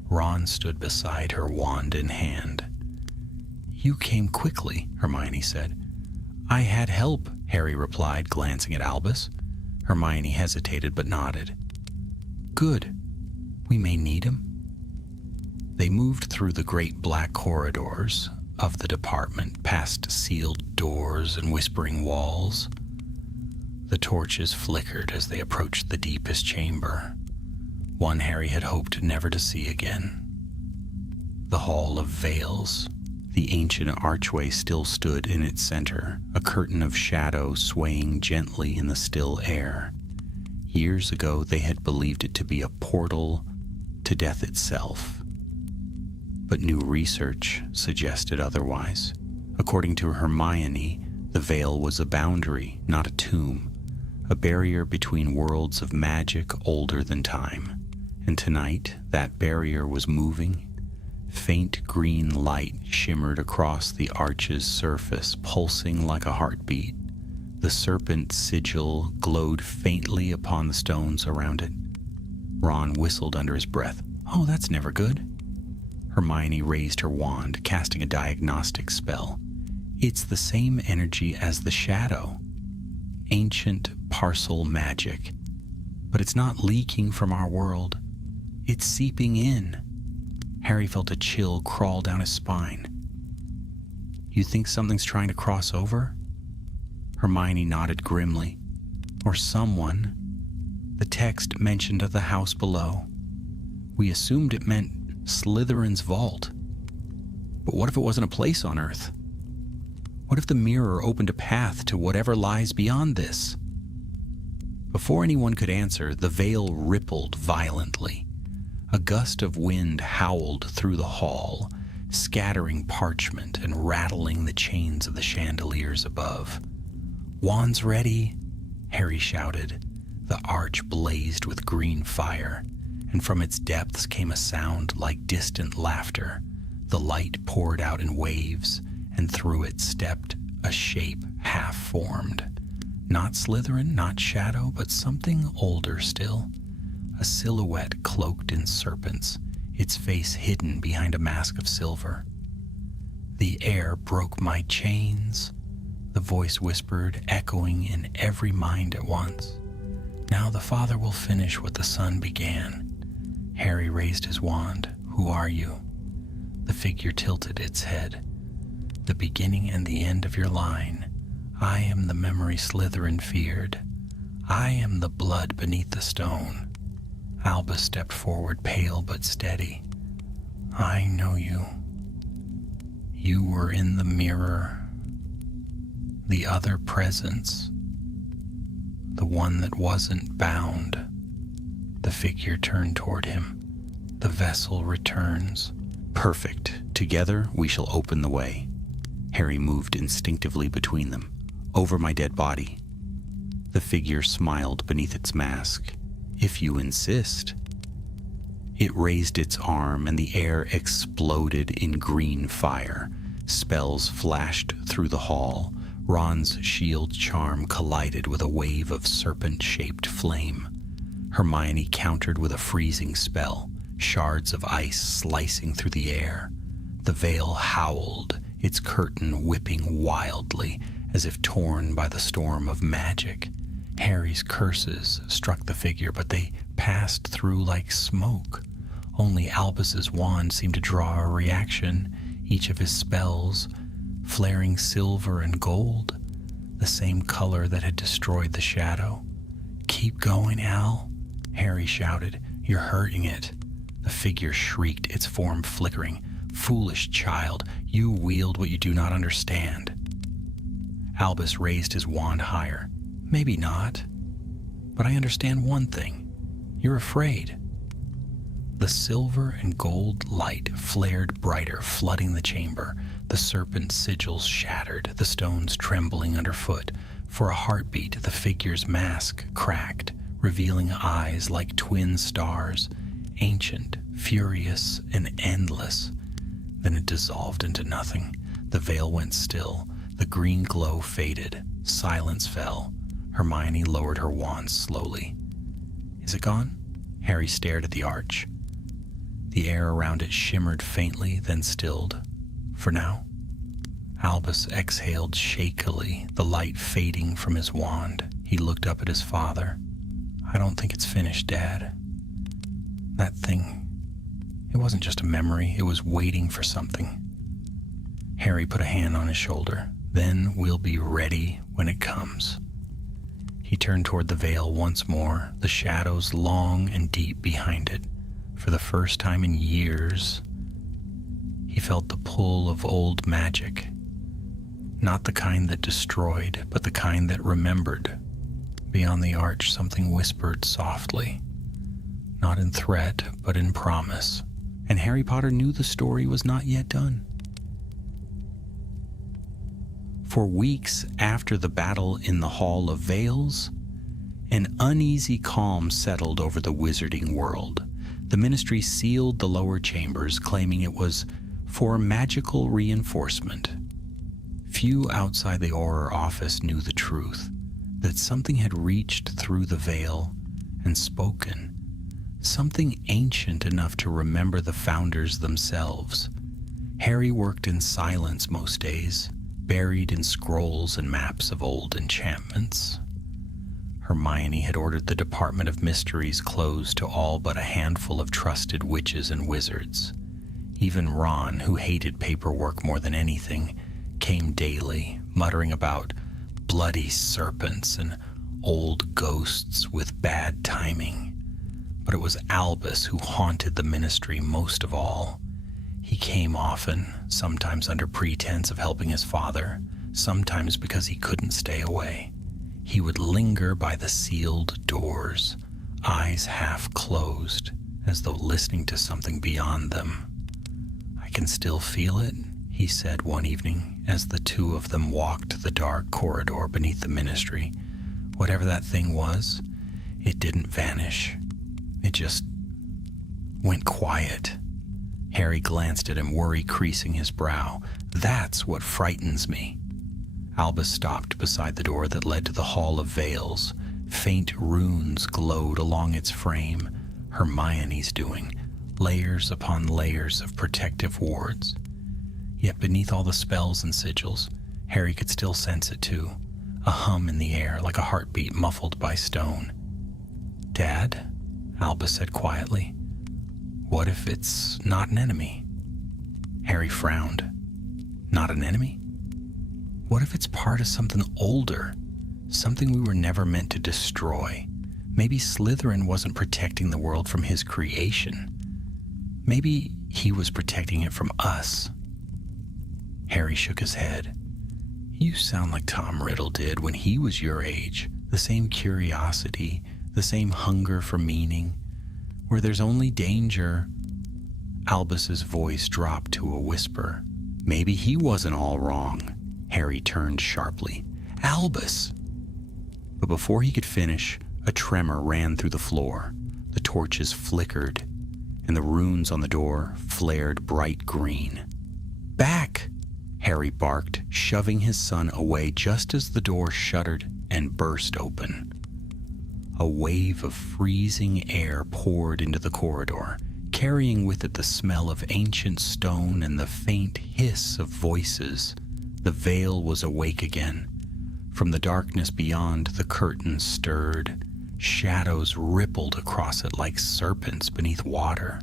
Ron stood beside her, wand in hand. You came quickly, Hermione said. I had help, Harry replied, glancing at Albus. Hermione hesitated but nodded. Good. We may need him. They moved through the great black corridors of the department, past sealed doors and whispering walls. The torches flickered as they approached the deepest chamber, one Harry had hoped never to see again. The Hall of Veils. The ancient archway still stood in its center, a curtain of shadow swaying gently in the still air. Years ago, they had believed it to be a portal to death itself. But new research suggested otherwise. According to Hermione, the veil was a boundary, not a tomb, a barrier between worlds of magic older than time. And tonight, that barrier was moving. Faint green light shimmered across the arch's surface, pulsing like a heartbeat. The serpent sigil glowed faintly upon the stones around it. Ron whistled under his breath. Oh, that's never good. Hermione raised her wand, casting a diagnostic spell. It's the same energy as the shadow. Ancient parcel magic. But it's not leaking from our world. It's seeping in. Harry felt a chill crawl down his spine. You think something's trying to cross over? Hermione nodded grimly. Or someone. The text mentioned the house below. We assumed it meant Slytherin's vault. But what if it wasn't a place on Earth? What if the mirror opened a path to whatever lies beyond this? Before anyone could answer, the veil rippled violently. A gust of wind howled through the hall, scattering parchment and rattling the chains of the chandeliers above. Wands ready, Harry shouted. The arch blazed with green fire, and from its depths came a sound like distant laughter. The light poured out in waves, and through it stepped a shape half-formed. Not Slytherin, not Shadow, but something older still. A silhouette cloaked in serpents, its face hidden behind a mask of silver. The air broke my chains, the voice whispered, echoing in every mind at once. Now the Father will finish what the Son began. Harry raised his wand. Who are you? The figure tilted its head. The beginning and the end of your line. I am the memory Slytherin feared. I am the blood beneath the stone. Albus stepped forward, pale but steady. I know you. You were in the mirror. The other presence. The one that wasn't bound. The figure turned toward him. The vessel returns. Perfect. Together we shall open the way. Harry moved instinctively between them. Over my dead body. The figure smiled beneath its mask. If you insist. It raised its arm and the air exploded in green fire. Spells flashed through the hall. Ron's shield charm collided with a wave of serpent-shaped flame. Hermione countered with a freezing spell. shards of ice slicing through the air. The veil howled, its curtain whipping wildly, as if torn by the storm of magic. Harry's curses struck the figure, but they passed through like smoke. Only Albus's wand seemed to draw a reaction, each of his spells flaring silver and gold, the same color that had destroyed the shadow. "Keep going, Al," Harry shouted. "You're hurting it." The figure shrieked, its form flickering. "Foolish child, you wield what you do not understand." Albus raised his wand higher. "Maybe not, but I understand one thing. You're afraid." The silver and gold light flared brighter, flooding the chamber. The serpent sigils shattered, the stones trembling underfoot. For a heartbeat, the figure's mask cracked, revealing eyes like twin stars, ancient, furious, and endless. Then it dissolved into nothing. The veil went still. The green glow faded. Silence fell. Hermione lowered her wand slowly. "Is it gone?" Harry stared at the arch. The air around it shimmered faintly, then stilled. "For now?" Albus exhaled shakily, the light fading from his wand. He looked up at his father. "I don't think it's finished, Dad. That thing, it wasn't just a memory, it was waiting for something." Harry put a hand on his shoulder. "Then we'll be ready when it comes." He turned toward the veil once more, the shadows long and deep behind it. For the first time in years, he felt the pull of old magic. Not the kind that destroyed, but the kind that remembered. Beyond the arch, something whispered softly, not in threat, but in promise. And Harry Potter knew the story was not yet done. For weeks after the battle in the Hall of Veils, an uneasy calm settled over the wizarding world. The Ministry sealed the lower chambers, claiming it was for magical reinforcement. Few outside the Auror office knew the truth, that something had reached through the veil and spoken, something ancient enough to remember the founders themselves. Harry worked in silence most days, buried in scrolls and maps of old enchantments. Hermione had ordered the Department of Mysteries closed to all but a handful of trusted witches and wizards. Even Ron, who hated paperwork more than anything, came daily, muttering about bloody serpents and old ghosts with bad timing. But it was Albus who haunted the Ministry most of all. He came often, sometimes under pretense of helping his father, sometimes because he couldn't stay away. He would linger by the sealed doors, eyes half closed, as though listening to something beyond them. "I can still feel it," he said one evening, as the two of them walked the dark corridor beneath the Ministry. Whatever that thing was, it didn't vanish. It just went quiet. Harry glanced at him, worry creasing his brow. "That's what frightens me." Albus stopped beside the door that led to the Hall of Veils. Faint runes glowed along its frame. Hermione's doing, layers upon layers of protective wards. Yet beneath all the spells and sigils, Harry could still sense it too, a hum in the air like a heartbeat muffled by stone. "Dad," Albus said quietly, "what if it's not an enemy?" Harry frowned. "Not an enemy? What if it's part of something older, something we were never meant to destroy? Maybe Slytherin wasn't protecting the world from his creation. Maybe he was protecting it from us." Harry shook his head. "You sound like Tom Riddle did when he was your age. The same curiosity, the same hunger for meaning. Where there's only danger." Albus's voice dropped to a whisper. "Maybe he wasn't all wrong." Harry turned sharply. "Albus!" But before he could finish, a tremor ran through the floor. The torches flickered, and the runes on the door flared bright green. "Back!" Harry barked, shoving his son away just as the door shuddered and burst open. A wave of freezing air poured into the corridor, carrying with it the smell of ancient stone and the faint hiss of voices. The veil was awake again. From the darkness beyond, the curtains stirred. Shadows rippled across it like serpents beneath water.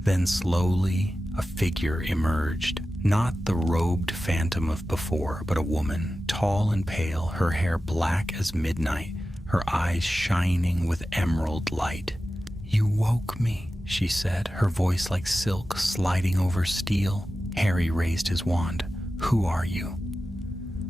Then slowly, a figure emerged. Not the robed phantom of before, but a woman, tall and pale, her hair black as midnight, her eyes shining with emerald light. "You woke me," she said, her voice like silk sliding over steel. Harry raised his wand. "Who are you?"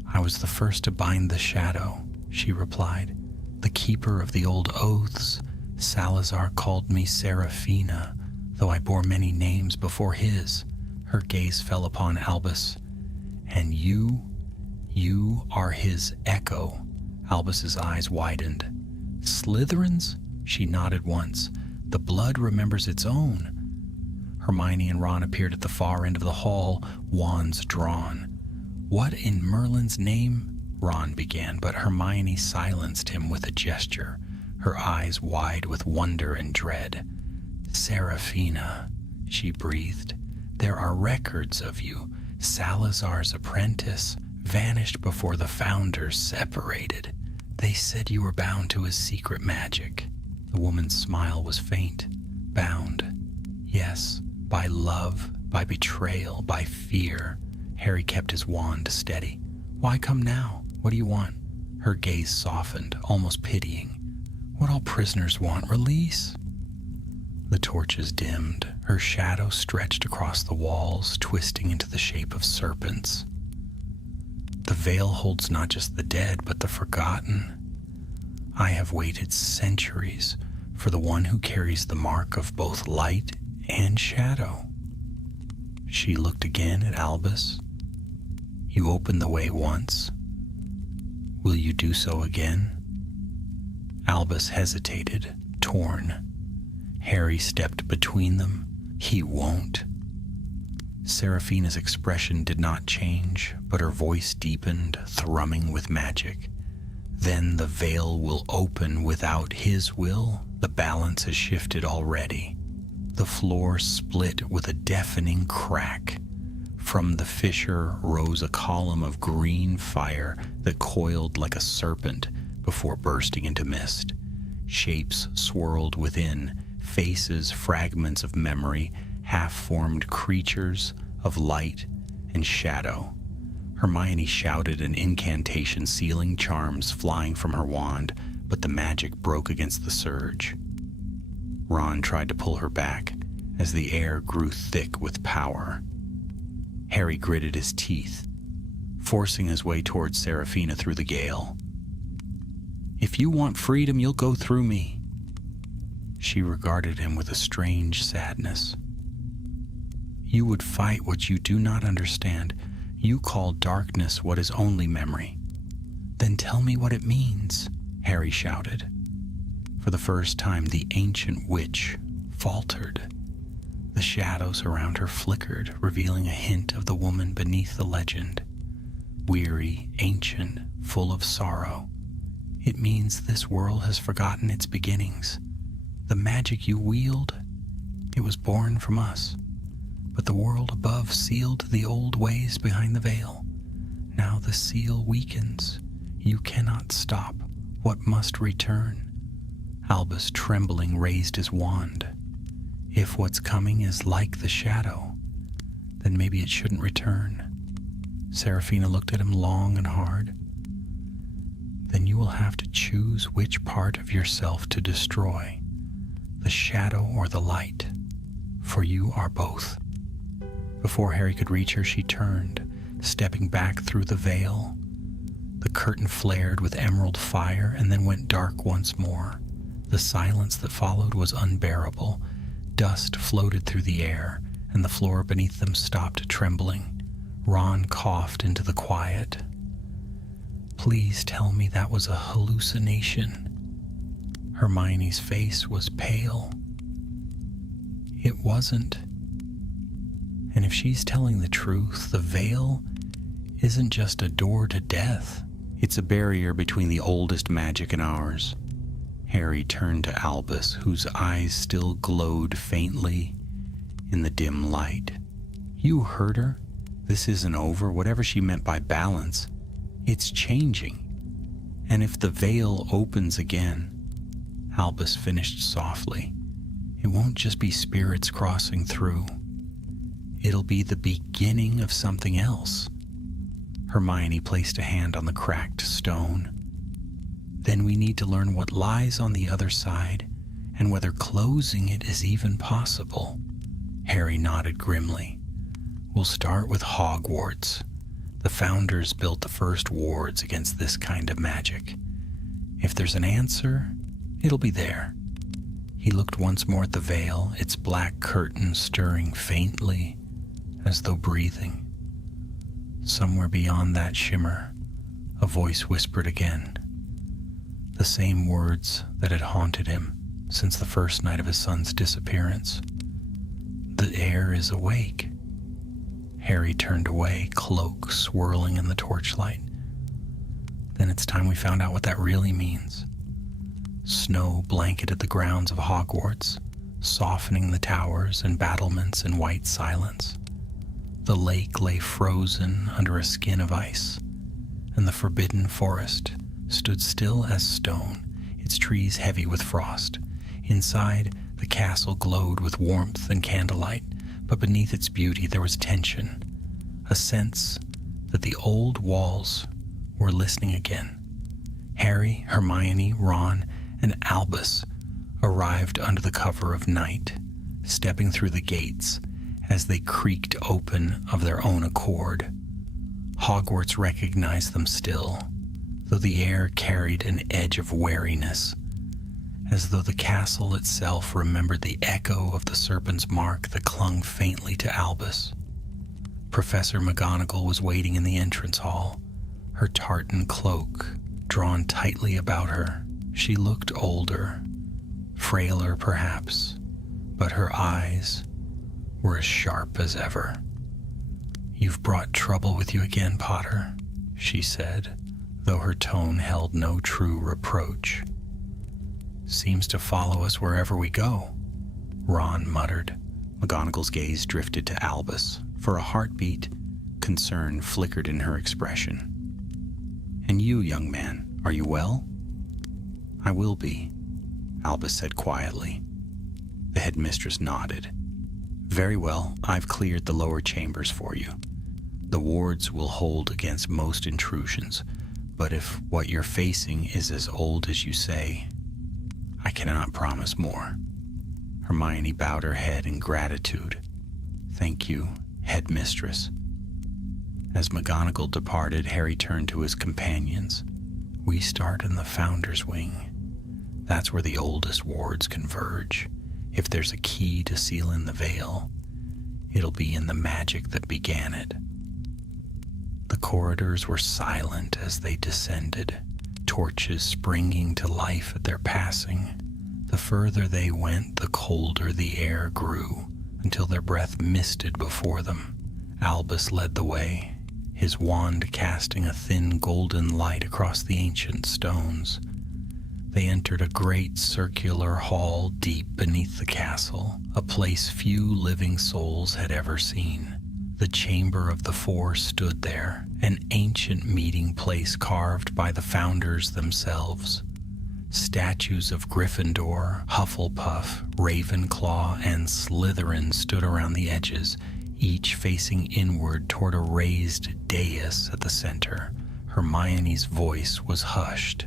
"I was the first to bind the shadow," she replied. "The keeper of the old oaths. Salazar called me Seraphina, though I bore many names before his." Her gaze fell upon Albus. "And you are his echo." Albus's eyes widened. "Slytherins?" She nodded once. "The blood remembers its own." Hermione and Ron appeared at the far end of the hall, wands drawn. "What in Merlin's name?" Ron began, but Hermione silenced him with a gesture, her eyes wide with wonder and dread. "Seraphina," she breathed. "There are records of you. Salazar's apprentice vanished before the founders separated. They said you were bound to his secret magic." The woman's smile was faint. "Bound? Yes, by love, by betrayal, by fear." Harry kept his wand steady. "Why come now? What do you want?" Her gaze softened, almost pitying. "What all prisoners want, release." The torches dimmed. Her shadow stretched across the walls, twisting into the shape of serpents. "The veil holds not just the dead, but the forgotten. I have waited centuries for the one who carries the mark of both light and shadow." She looked again at Albus. "You opened the way once. Will you do so again?" Albus hesitated, torn. Harry stepped between them. "He won't." Seraphina's expression did not change, but her voice deepened, thrumming with magic. "Then the veil will open without his will. The balance has shifted already." The floor split with a deafening crack. From the fissure rose a column of green fire that coiled like a serpent before bursting into mist. Shapes swirled within, faces, fragments of memory, half-formed creatures of light and shadow. Hermione shouted an incantation, sealing charms flying from her wand, but the magic broke against the surge. Ron tried to pull her back as the air grew thick with power. Harry gritted his teeth, forcing his way towards Seraphina through the gale. "If you want freedom, you'll go through me." She regarded him with a strange sadness. "You would fight what you do not understand. You call darkness what is only memory." "Then tell me what it means," Harry shouted. For the first time, the ancient witch faltered. The shadows around her flickered, revealing a hint of the woman beneath the legend. Weary, ancient, full of sorrow. "It means this world has forgotten its beginnings. The magic you wield, it was born from us. But the world above sealed the old ways behind the veil. Now the seal weakens. You cannot stop what must return." Albus, trembling, raised his wand. "If what's coming is like the shadow, then maybe it shouldn't return." Seraphina looked at him long and hard. "Then you will have to choose which part of yourself to destroy, the shadow or the light, for you are both." Before Harry could reach her, she turned, stepping back through the veil. The curtain flared with emerald fire and then went dark once more. The silence that followed was unbearable. Dust floated through the air, and the floor beneath them stopped trembling. Ron coughed into the quiet. "Please tell me that was a hallucination." Hermione's face was pale. "It wasn't. And if she's telling the truth, the veil isn't just a door to death. It's a barrier between the oldest magic and ours." Harry turned to Albus, whose eyes still glowed faintly. in the dim light. You heard her. This isn't over. Whatever she meant by balance, it's changing. And if the veil opens again, Albus finished softly, it won't just be spirits crossing through. It'll be the beginning of something else. Hermione placed a hand on the cracked stone. Then we need to learn what lies on the other side and whether closing it is even possible. Harry nodded grimly. We'll start with Hogwarts. The founders built the first wards against this kind of magic. If there's an answer, it'll be there. He looked once more at the veil, its black curtain stirring faintly, as though breathing. Somewhere beyond that shimmer, a voice whispered again. The same words that had haunted him since the first night of his son's disappearance. The air is awake. Harry turned away, cloak swirling in the torchlight. Then it's time we found out what that really means. Snow blanketed the grounds of Hogwarts, softening the towers and battlements in white silence. The lake lay frozen under a skin of ice, and the forbidden forest stood still as stone, its trees heavy with frost. Inside, the castle glowed with warmth and candlelight, but beneath its beauty there was tension, a sense that the old walls were listening again. Harry, Hermione, Ron, and Albus arrived under the cover of night, stepping through the gates as they creaked open of their own accord. Hogwarts recognized them still, though the air carried an edge of wariness, as though the castle itself remembered the echo of the serpent's mark that clung faintly to Albus. Professor McGonagall was waiting in the entrance hall, her tartan cloak drawn tightly about her. She looked older, frailer perhaps, but her eyes were as sharp as ever. "You've brought trouble with you again, Potter," she said, though her tone held no true reproach. "Seems to follow us wherever we go," Ron muttered. McGonagall's gaze drifted to Albus. For a heartbeat, concern flickered in her expression. "And you, young man, are you well?" "I will be," Albus said quietly. The headmistress nodded. "Very well, I've cleared the lower chambers for you. The wards will hold against most intrusions, but if what you're facing is as old as you say, I cannot promise more." Hermione bowed her head in gratitude. "Thank you, headmistress." As McGonagall departed, Harry turned to his companions. "We start in the Founder's Wing. That's where the oldest wards converge. If there's a key to seal in the veil, it'll be in the magic that began it." The corridors were silent as they descended, torches springing to life at their passing. The further they went, the colder the air grew, until their breath misted before them. Albus led the way, his wand casting a thin golden light across the ancient stones. They entered a great circular hall deep beneath the castle, a place few living souls had ever seen. The Chamber of the Four stood there, an ancient meeting place carved by the founders themselves. Statues of Gryffindor, Hufflepuff, Ravenclaw, and Slytherin stood around the edges, each facing inward toward a raised dais at the center. Hermione's voice was hushed.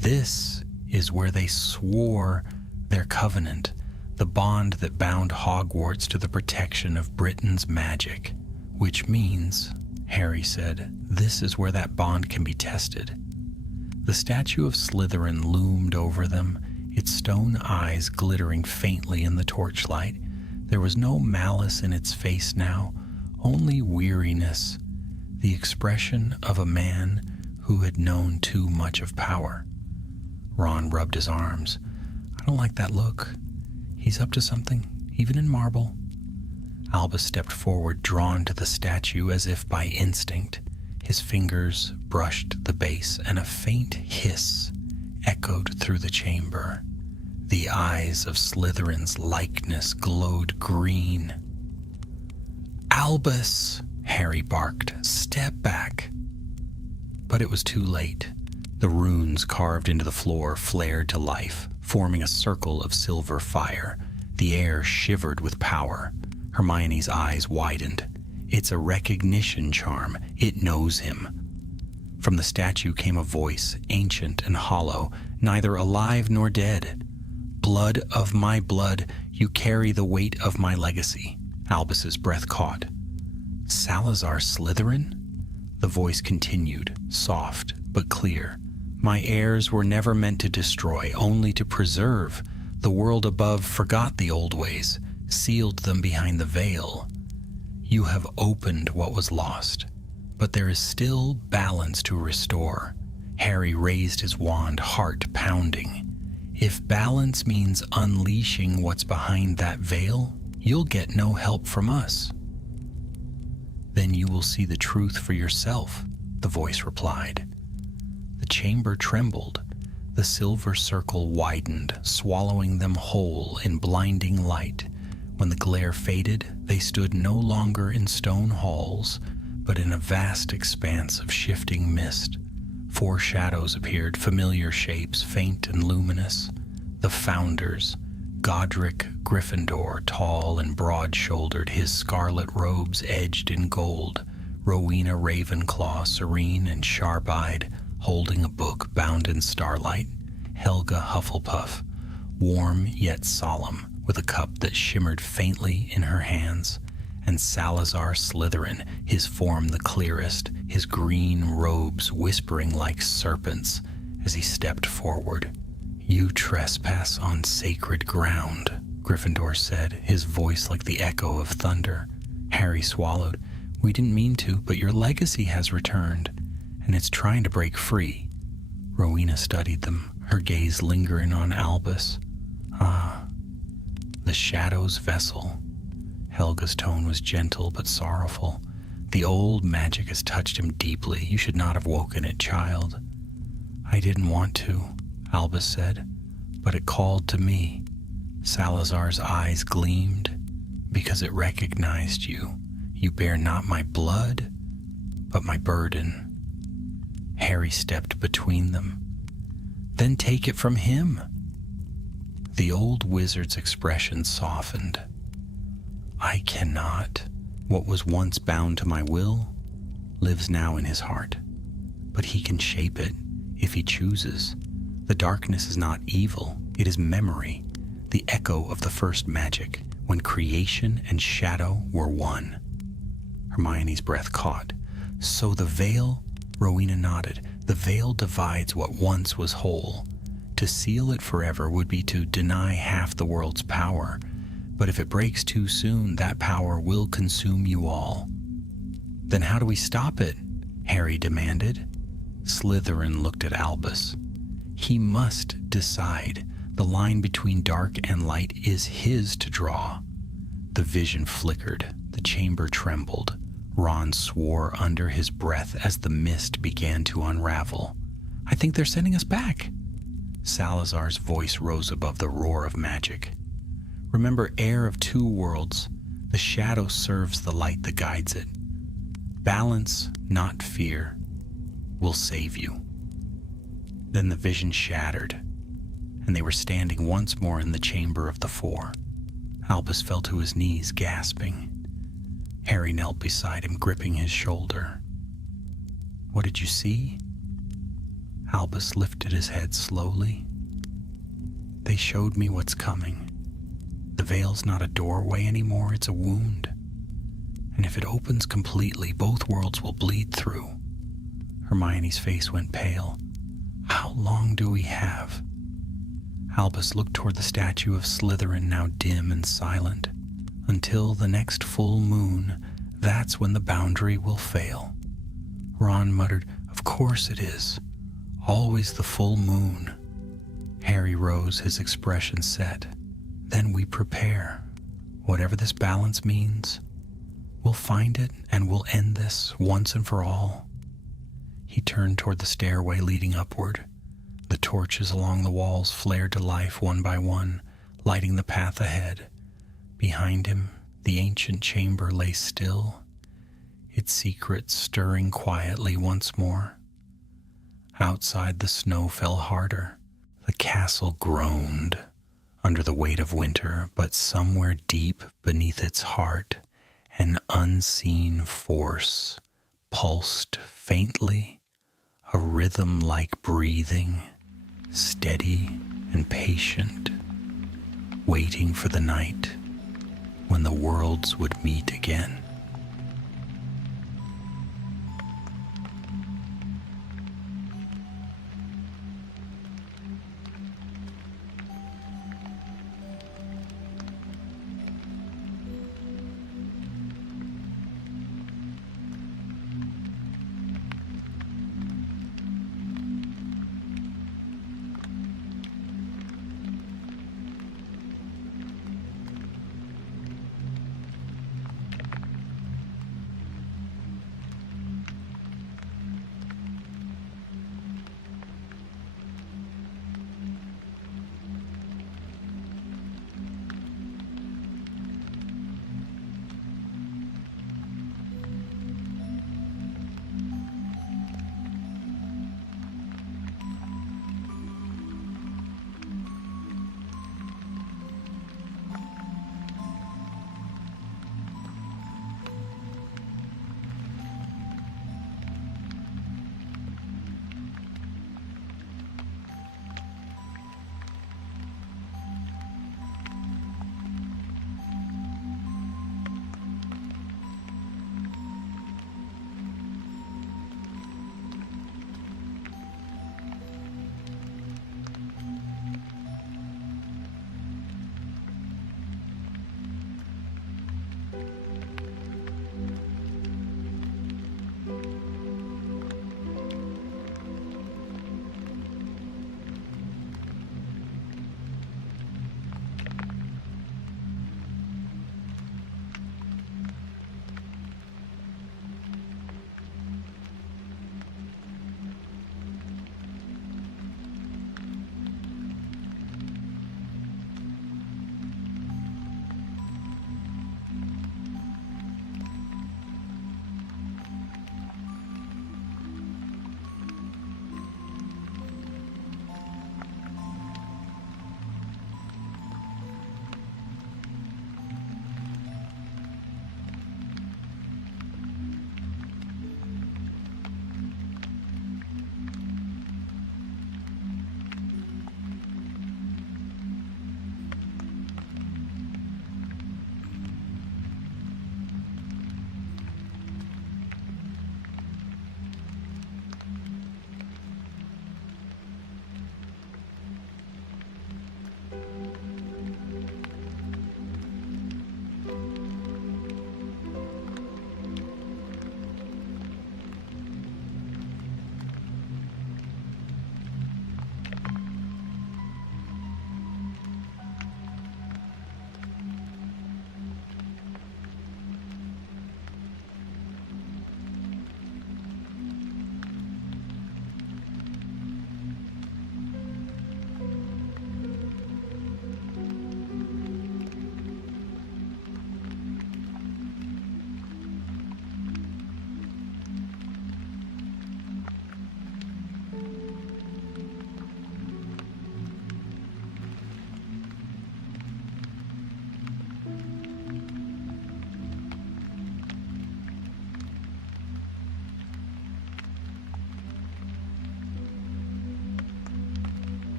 This is where they swore their covenant, the bond that bound Hogwarts to the protection of Britain's magic. Which means, Harry said, this is where that bond can be tested. The statue of Slytherin loomed over them, its stone eyes glittering faintly in the torchlight. There was no malice in its face now, only weariness, the expression of a man who had known too much of power. Ron rubbed his arms. "I don't like that look. He's up to something, even in marble." Albus stepped forward, drawn to the statue as if by instinct. His fingers brushed the base, and a faint hiss echoed through the chamber. The eyes of Slytherin's likeness glowed green. "Albus!" Harry barked. "Step back." But it was too late. The runes carved into the floor flared to life, forming a circle of silver fire. The air shivered with power. Hermione's eyes widened. It's a recognition charm. It knows him. From the statue came a voice, ancient and hollow, neither alive nor dead. "Blood of my blood, you carry the weight of my legacy." Albus's breath caught. "Salazar Slytherin?" The voice continued, soft but clear. "My heirs were never meant to destroy, only to preserve. The world above forgot the old ways, sealed them behind the veil. You have opened what was lost, but there is still balance to restore." Harry raised his wand, heart pounding. "If balance means unleashing what's behind that veil, you'll get no help from us." "Then you will see the truth for yourself," the voice replied. The chamber trembled. The silver circle widened, swallowing them whole in blinding light. When the glare faded, they stood no longer in stone halls, but in a vast expanse of shifting mist. 4 shadows appeared, familiar shapes, faint and luminous. The Founders, Godric Gryffindor, tall and broad-shouldered, his scarlet robes edged in gold. Rowena Ravenclaw, serene and sharp-eyed, holding a book bound in starlight. Helga Hufflepuff, warm yet solemn, with a cup that shimmered faintly in her hands. And Salazar Slytherin, his form the clearest, his green robes whispering like serpents as he stepped forward. "You trespass on sacred ground," Gryffindor said, his voice like the echo of thunder. Harry swallowed. "We didn't mean to, but your legacy has returned, and it's trying to break free." Rowena studied them, her gaze lingering on Albus. "Ah, the Shadow's vessel." Helga's tone was gentle but sorrowful. "The old magic has touched him deeply. You should not have woken it, child." "I didn't want to," Albus said, "but it called to me." Salazar's eyes gleamed. "Because it recognized you. You bear not my blood, but my burden." Harry stepped between them. "Then take it from him." The old wizard's expression softened. "I cannot. What was once bound to my will lives now in his heart. But he can shape it if he chooses. The darkness is not evil. It is memory, the echo of the first magic, when creation and shadow were one." Hermione's breath caught. "So the veil," Rowena nodded, "the veil divides what once was whole. To seal it forever would be to deny half the world's power. But if it breaks too soon, that power will consume you all." "Then how do we stop it?" Harry demanded. Slytherin looked at Albus. "He must decide. The line between dark and light is his to draw." The vision flickered. The chamber trembled. Ron swore under his breath as the mist began to unravel. "I think they're sending us back." Salazar's voice rose above the roar of magic. "Remember, heir of 2 worlds, the shadow serves the light that guides it. Balance, not fear, will save you." Then the vision shattered, and they were standing once more in the chamber of the 4. Albus fell to his knees, gasping. Harry knelt beside him, gripping his shoulder. "What did you see?" Albus lifted his head slowly. "They showed me what's coming. The veil's not a doorway anymore, it's a wound. And if it opens completely, both worlds will bleed through." Hermione's face went pale. "How long do we have?" Albus looked toward the statue of Slytherin, now dim and silent. "Until the next full moon, that's when the boundary will fail." Ron muttered, "Of course it is. Always the full moon." Harry rose, his expression set. "Then we prepare. Whatever this balance means, we'll find it and we'll end this once and for all." He turned toward the stairway leading upward. The torches along the walls flared to life one by one, lighting the path ahead. Behind him, the ancient chamber lay still, its secrets stirring quietly once more. Outside, the snow fell harder. The castle groaned under the weight of winter, but somewhere deep beneath its heart, an unseen force pulsed faintly, a rhythm like breathing, steady and patient, waiting for the night when the worlds would meet again.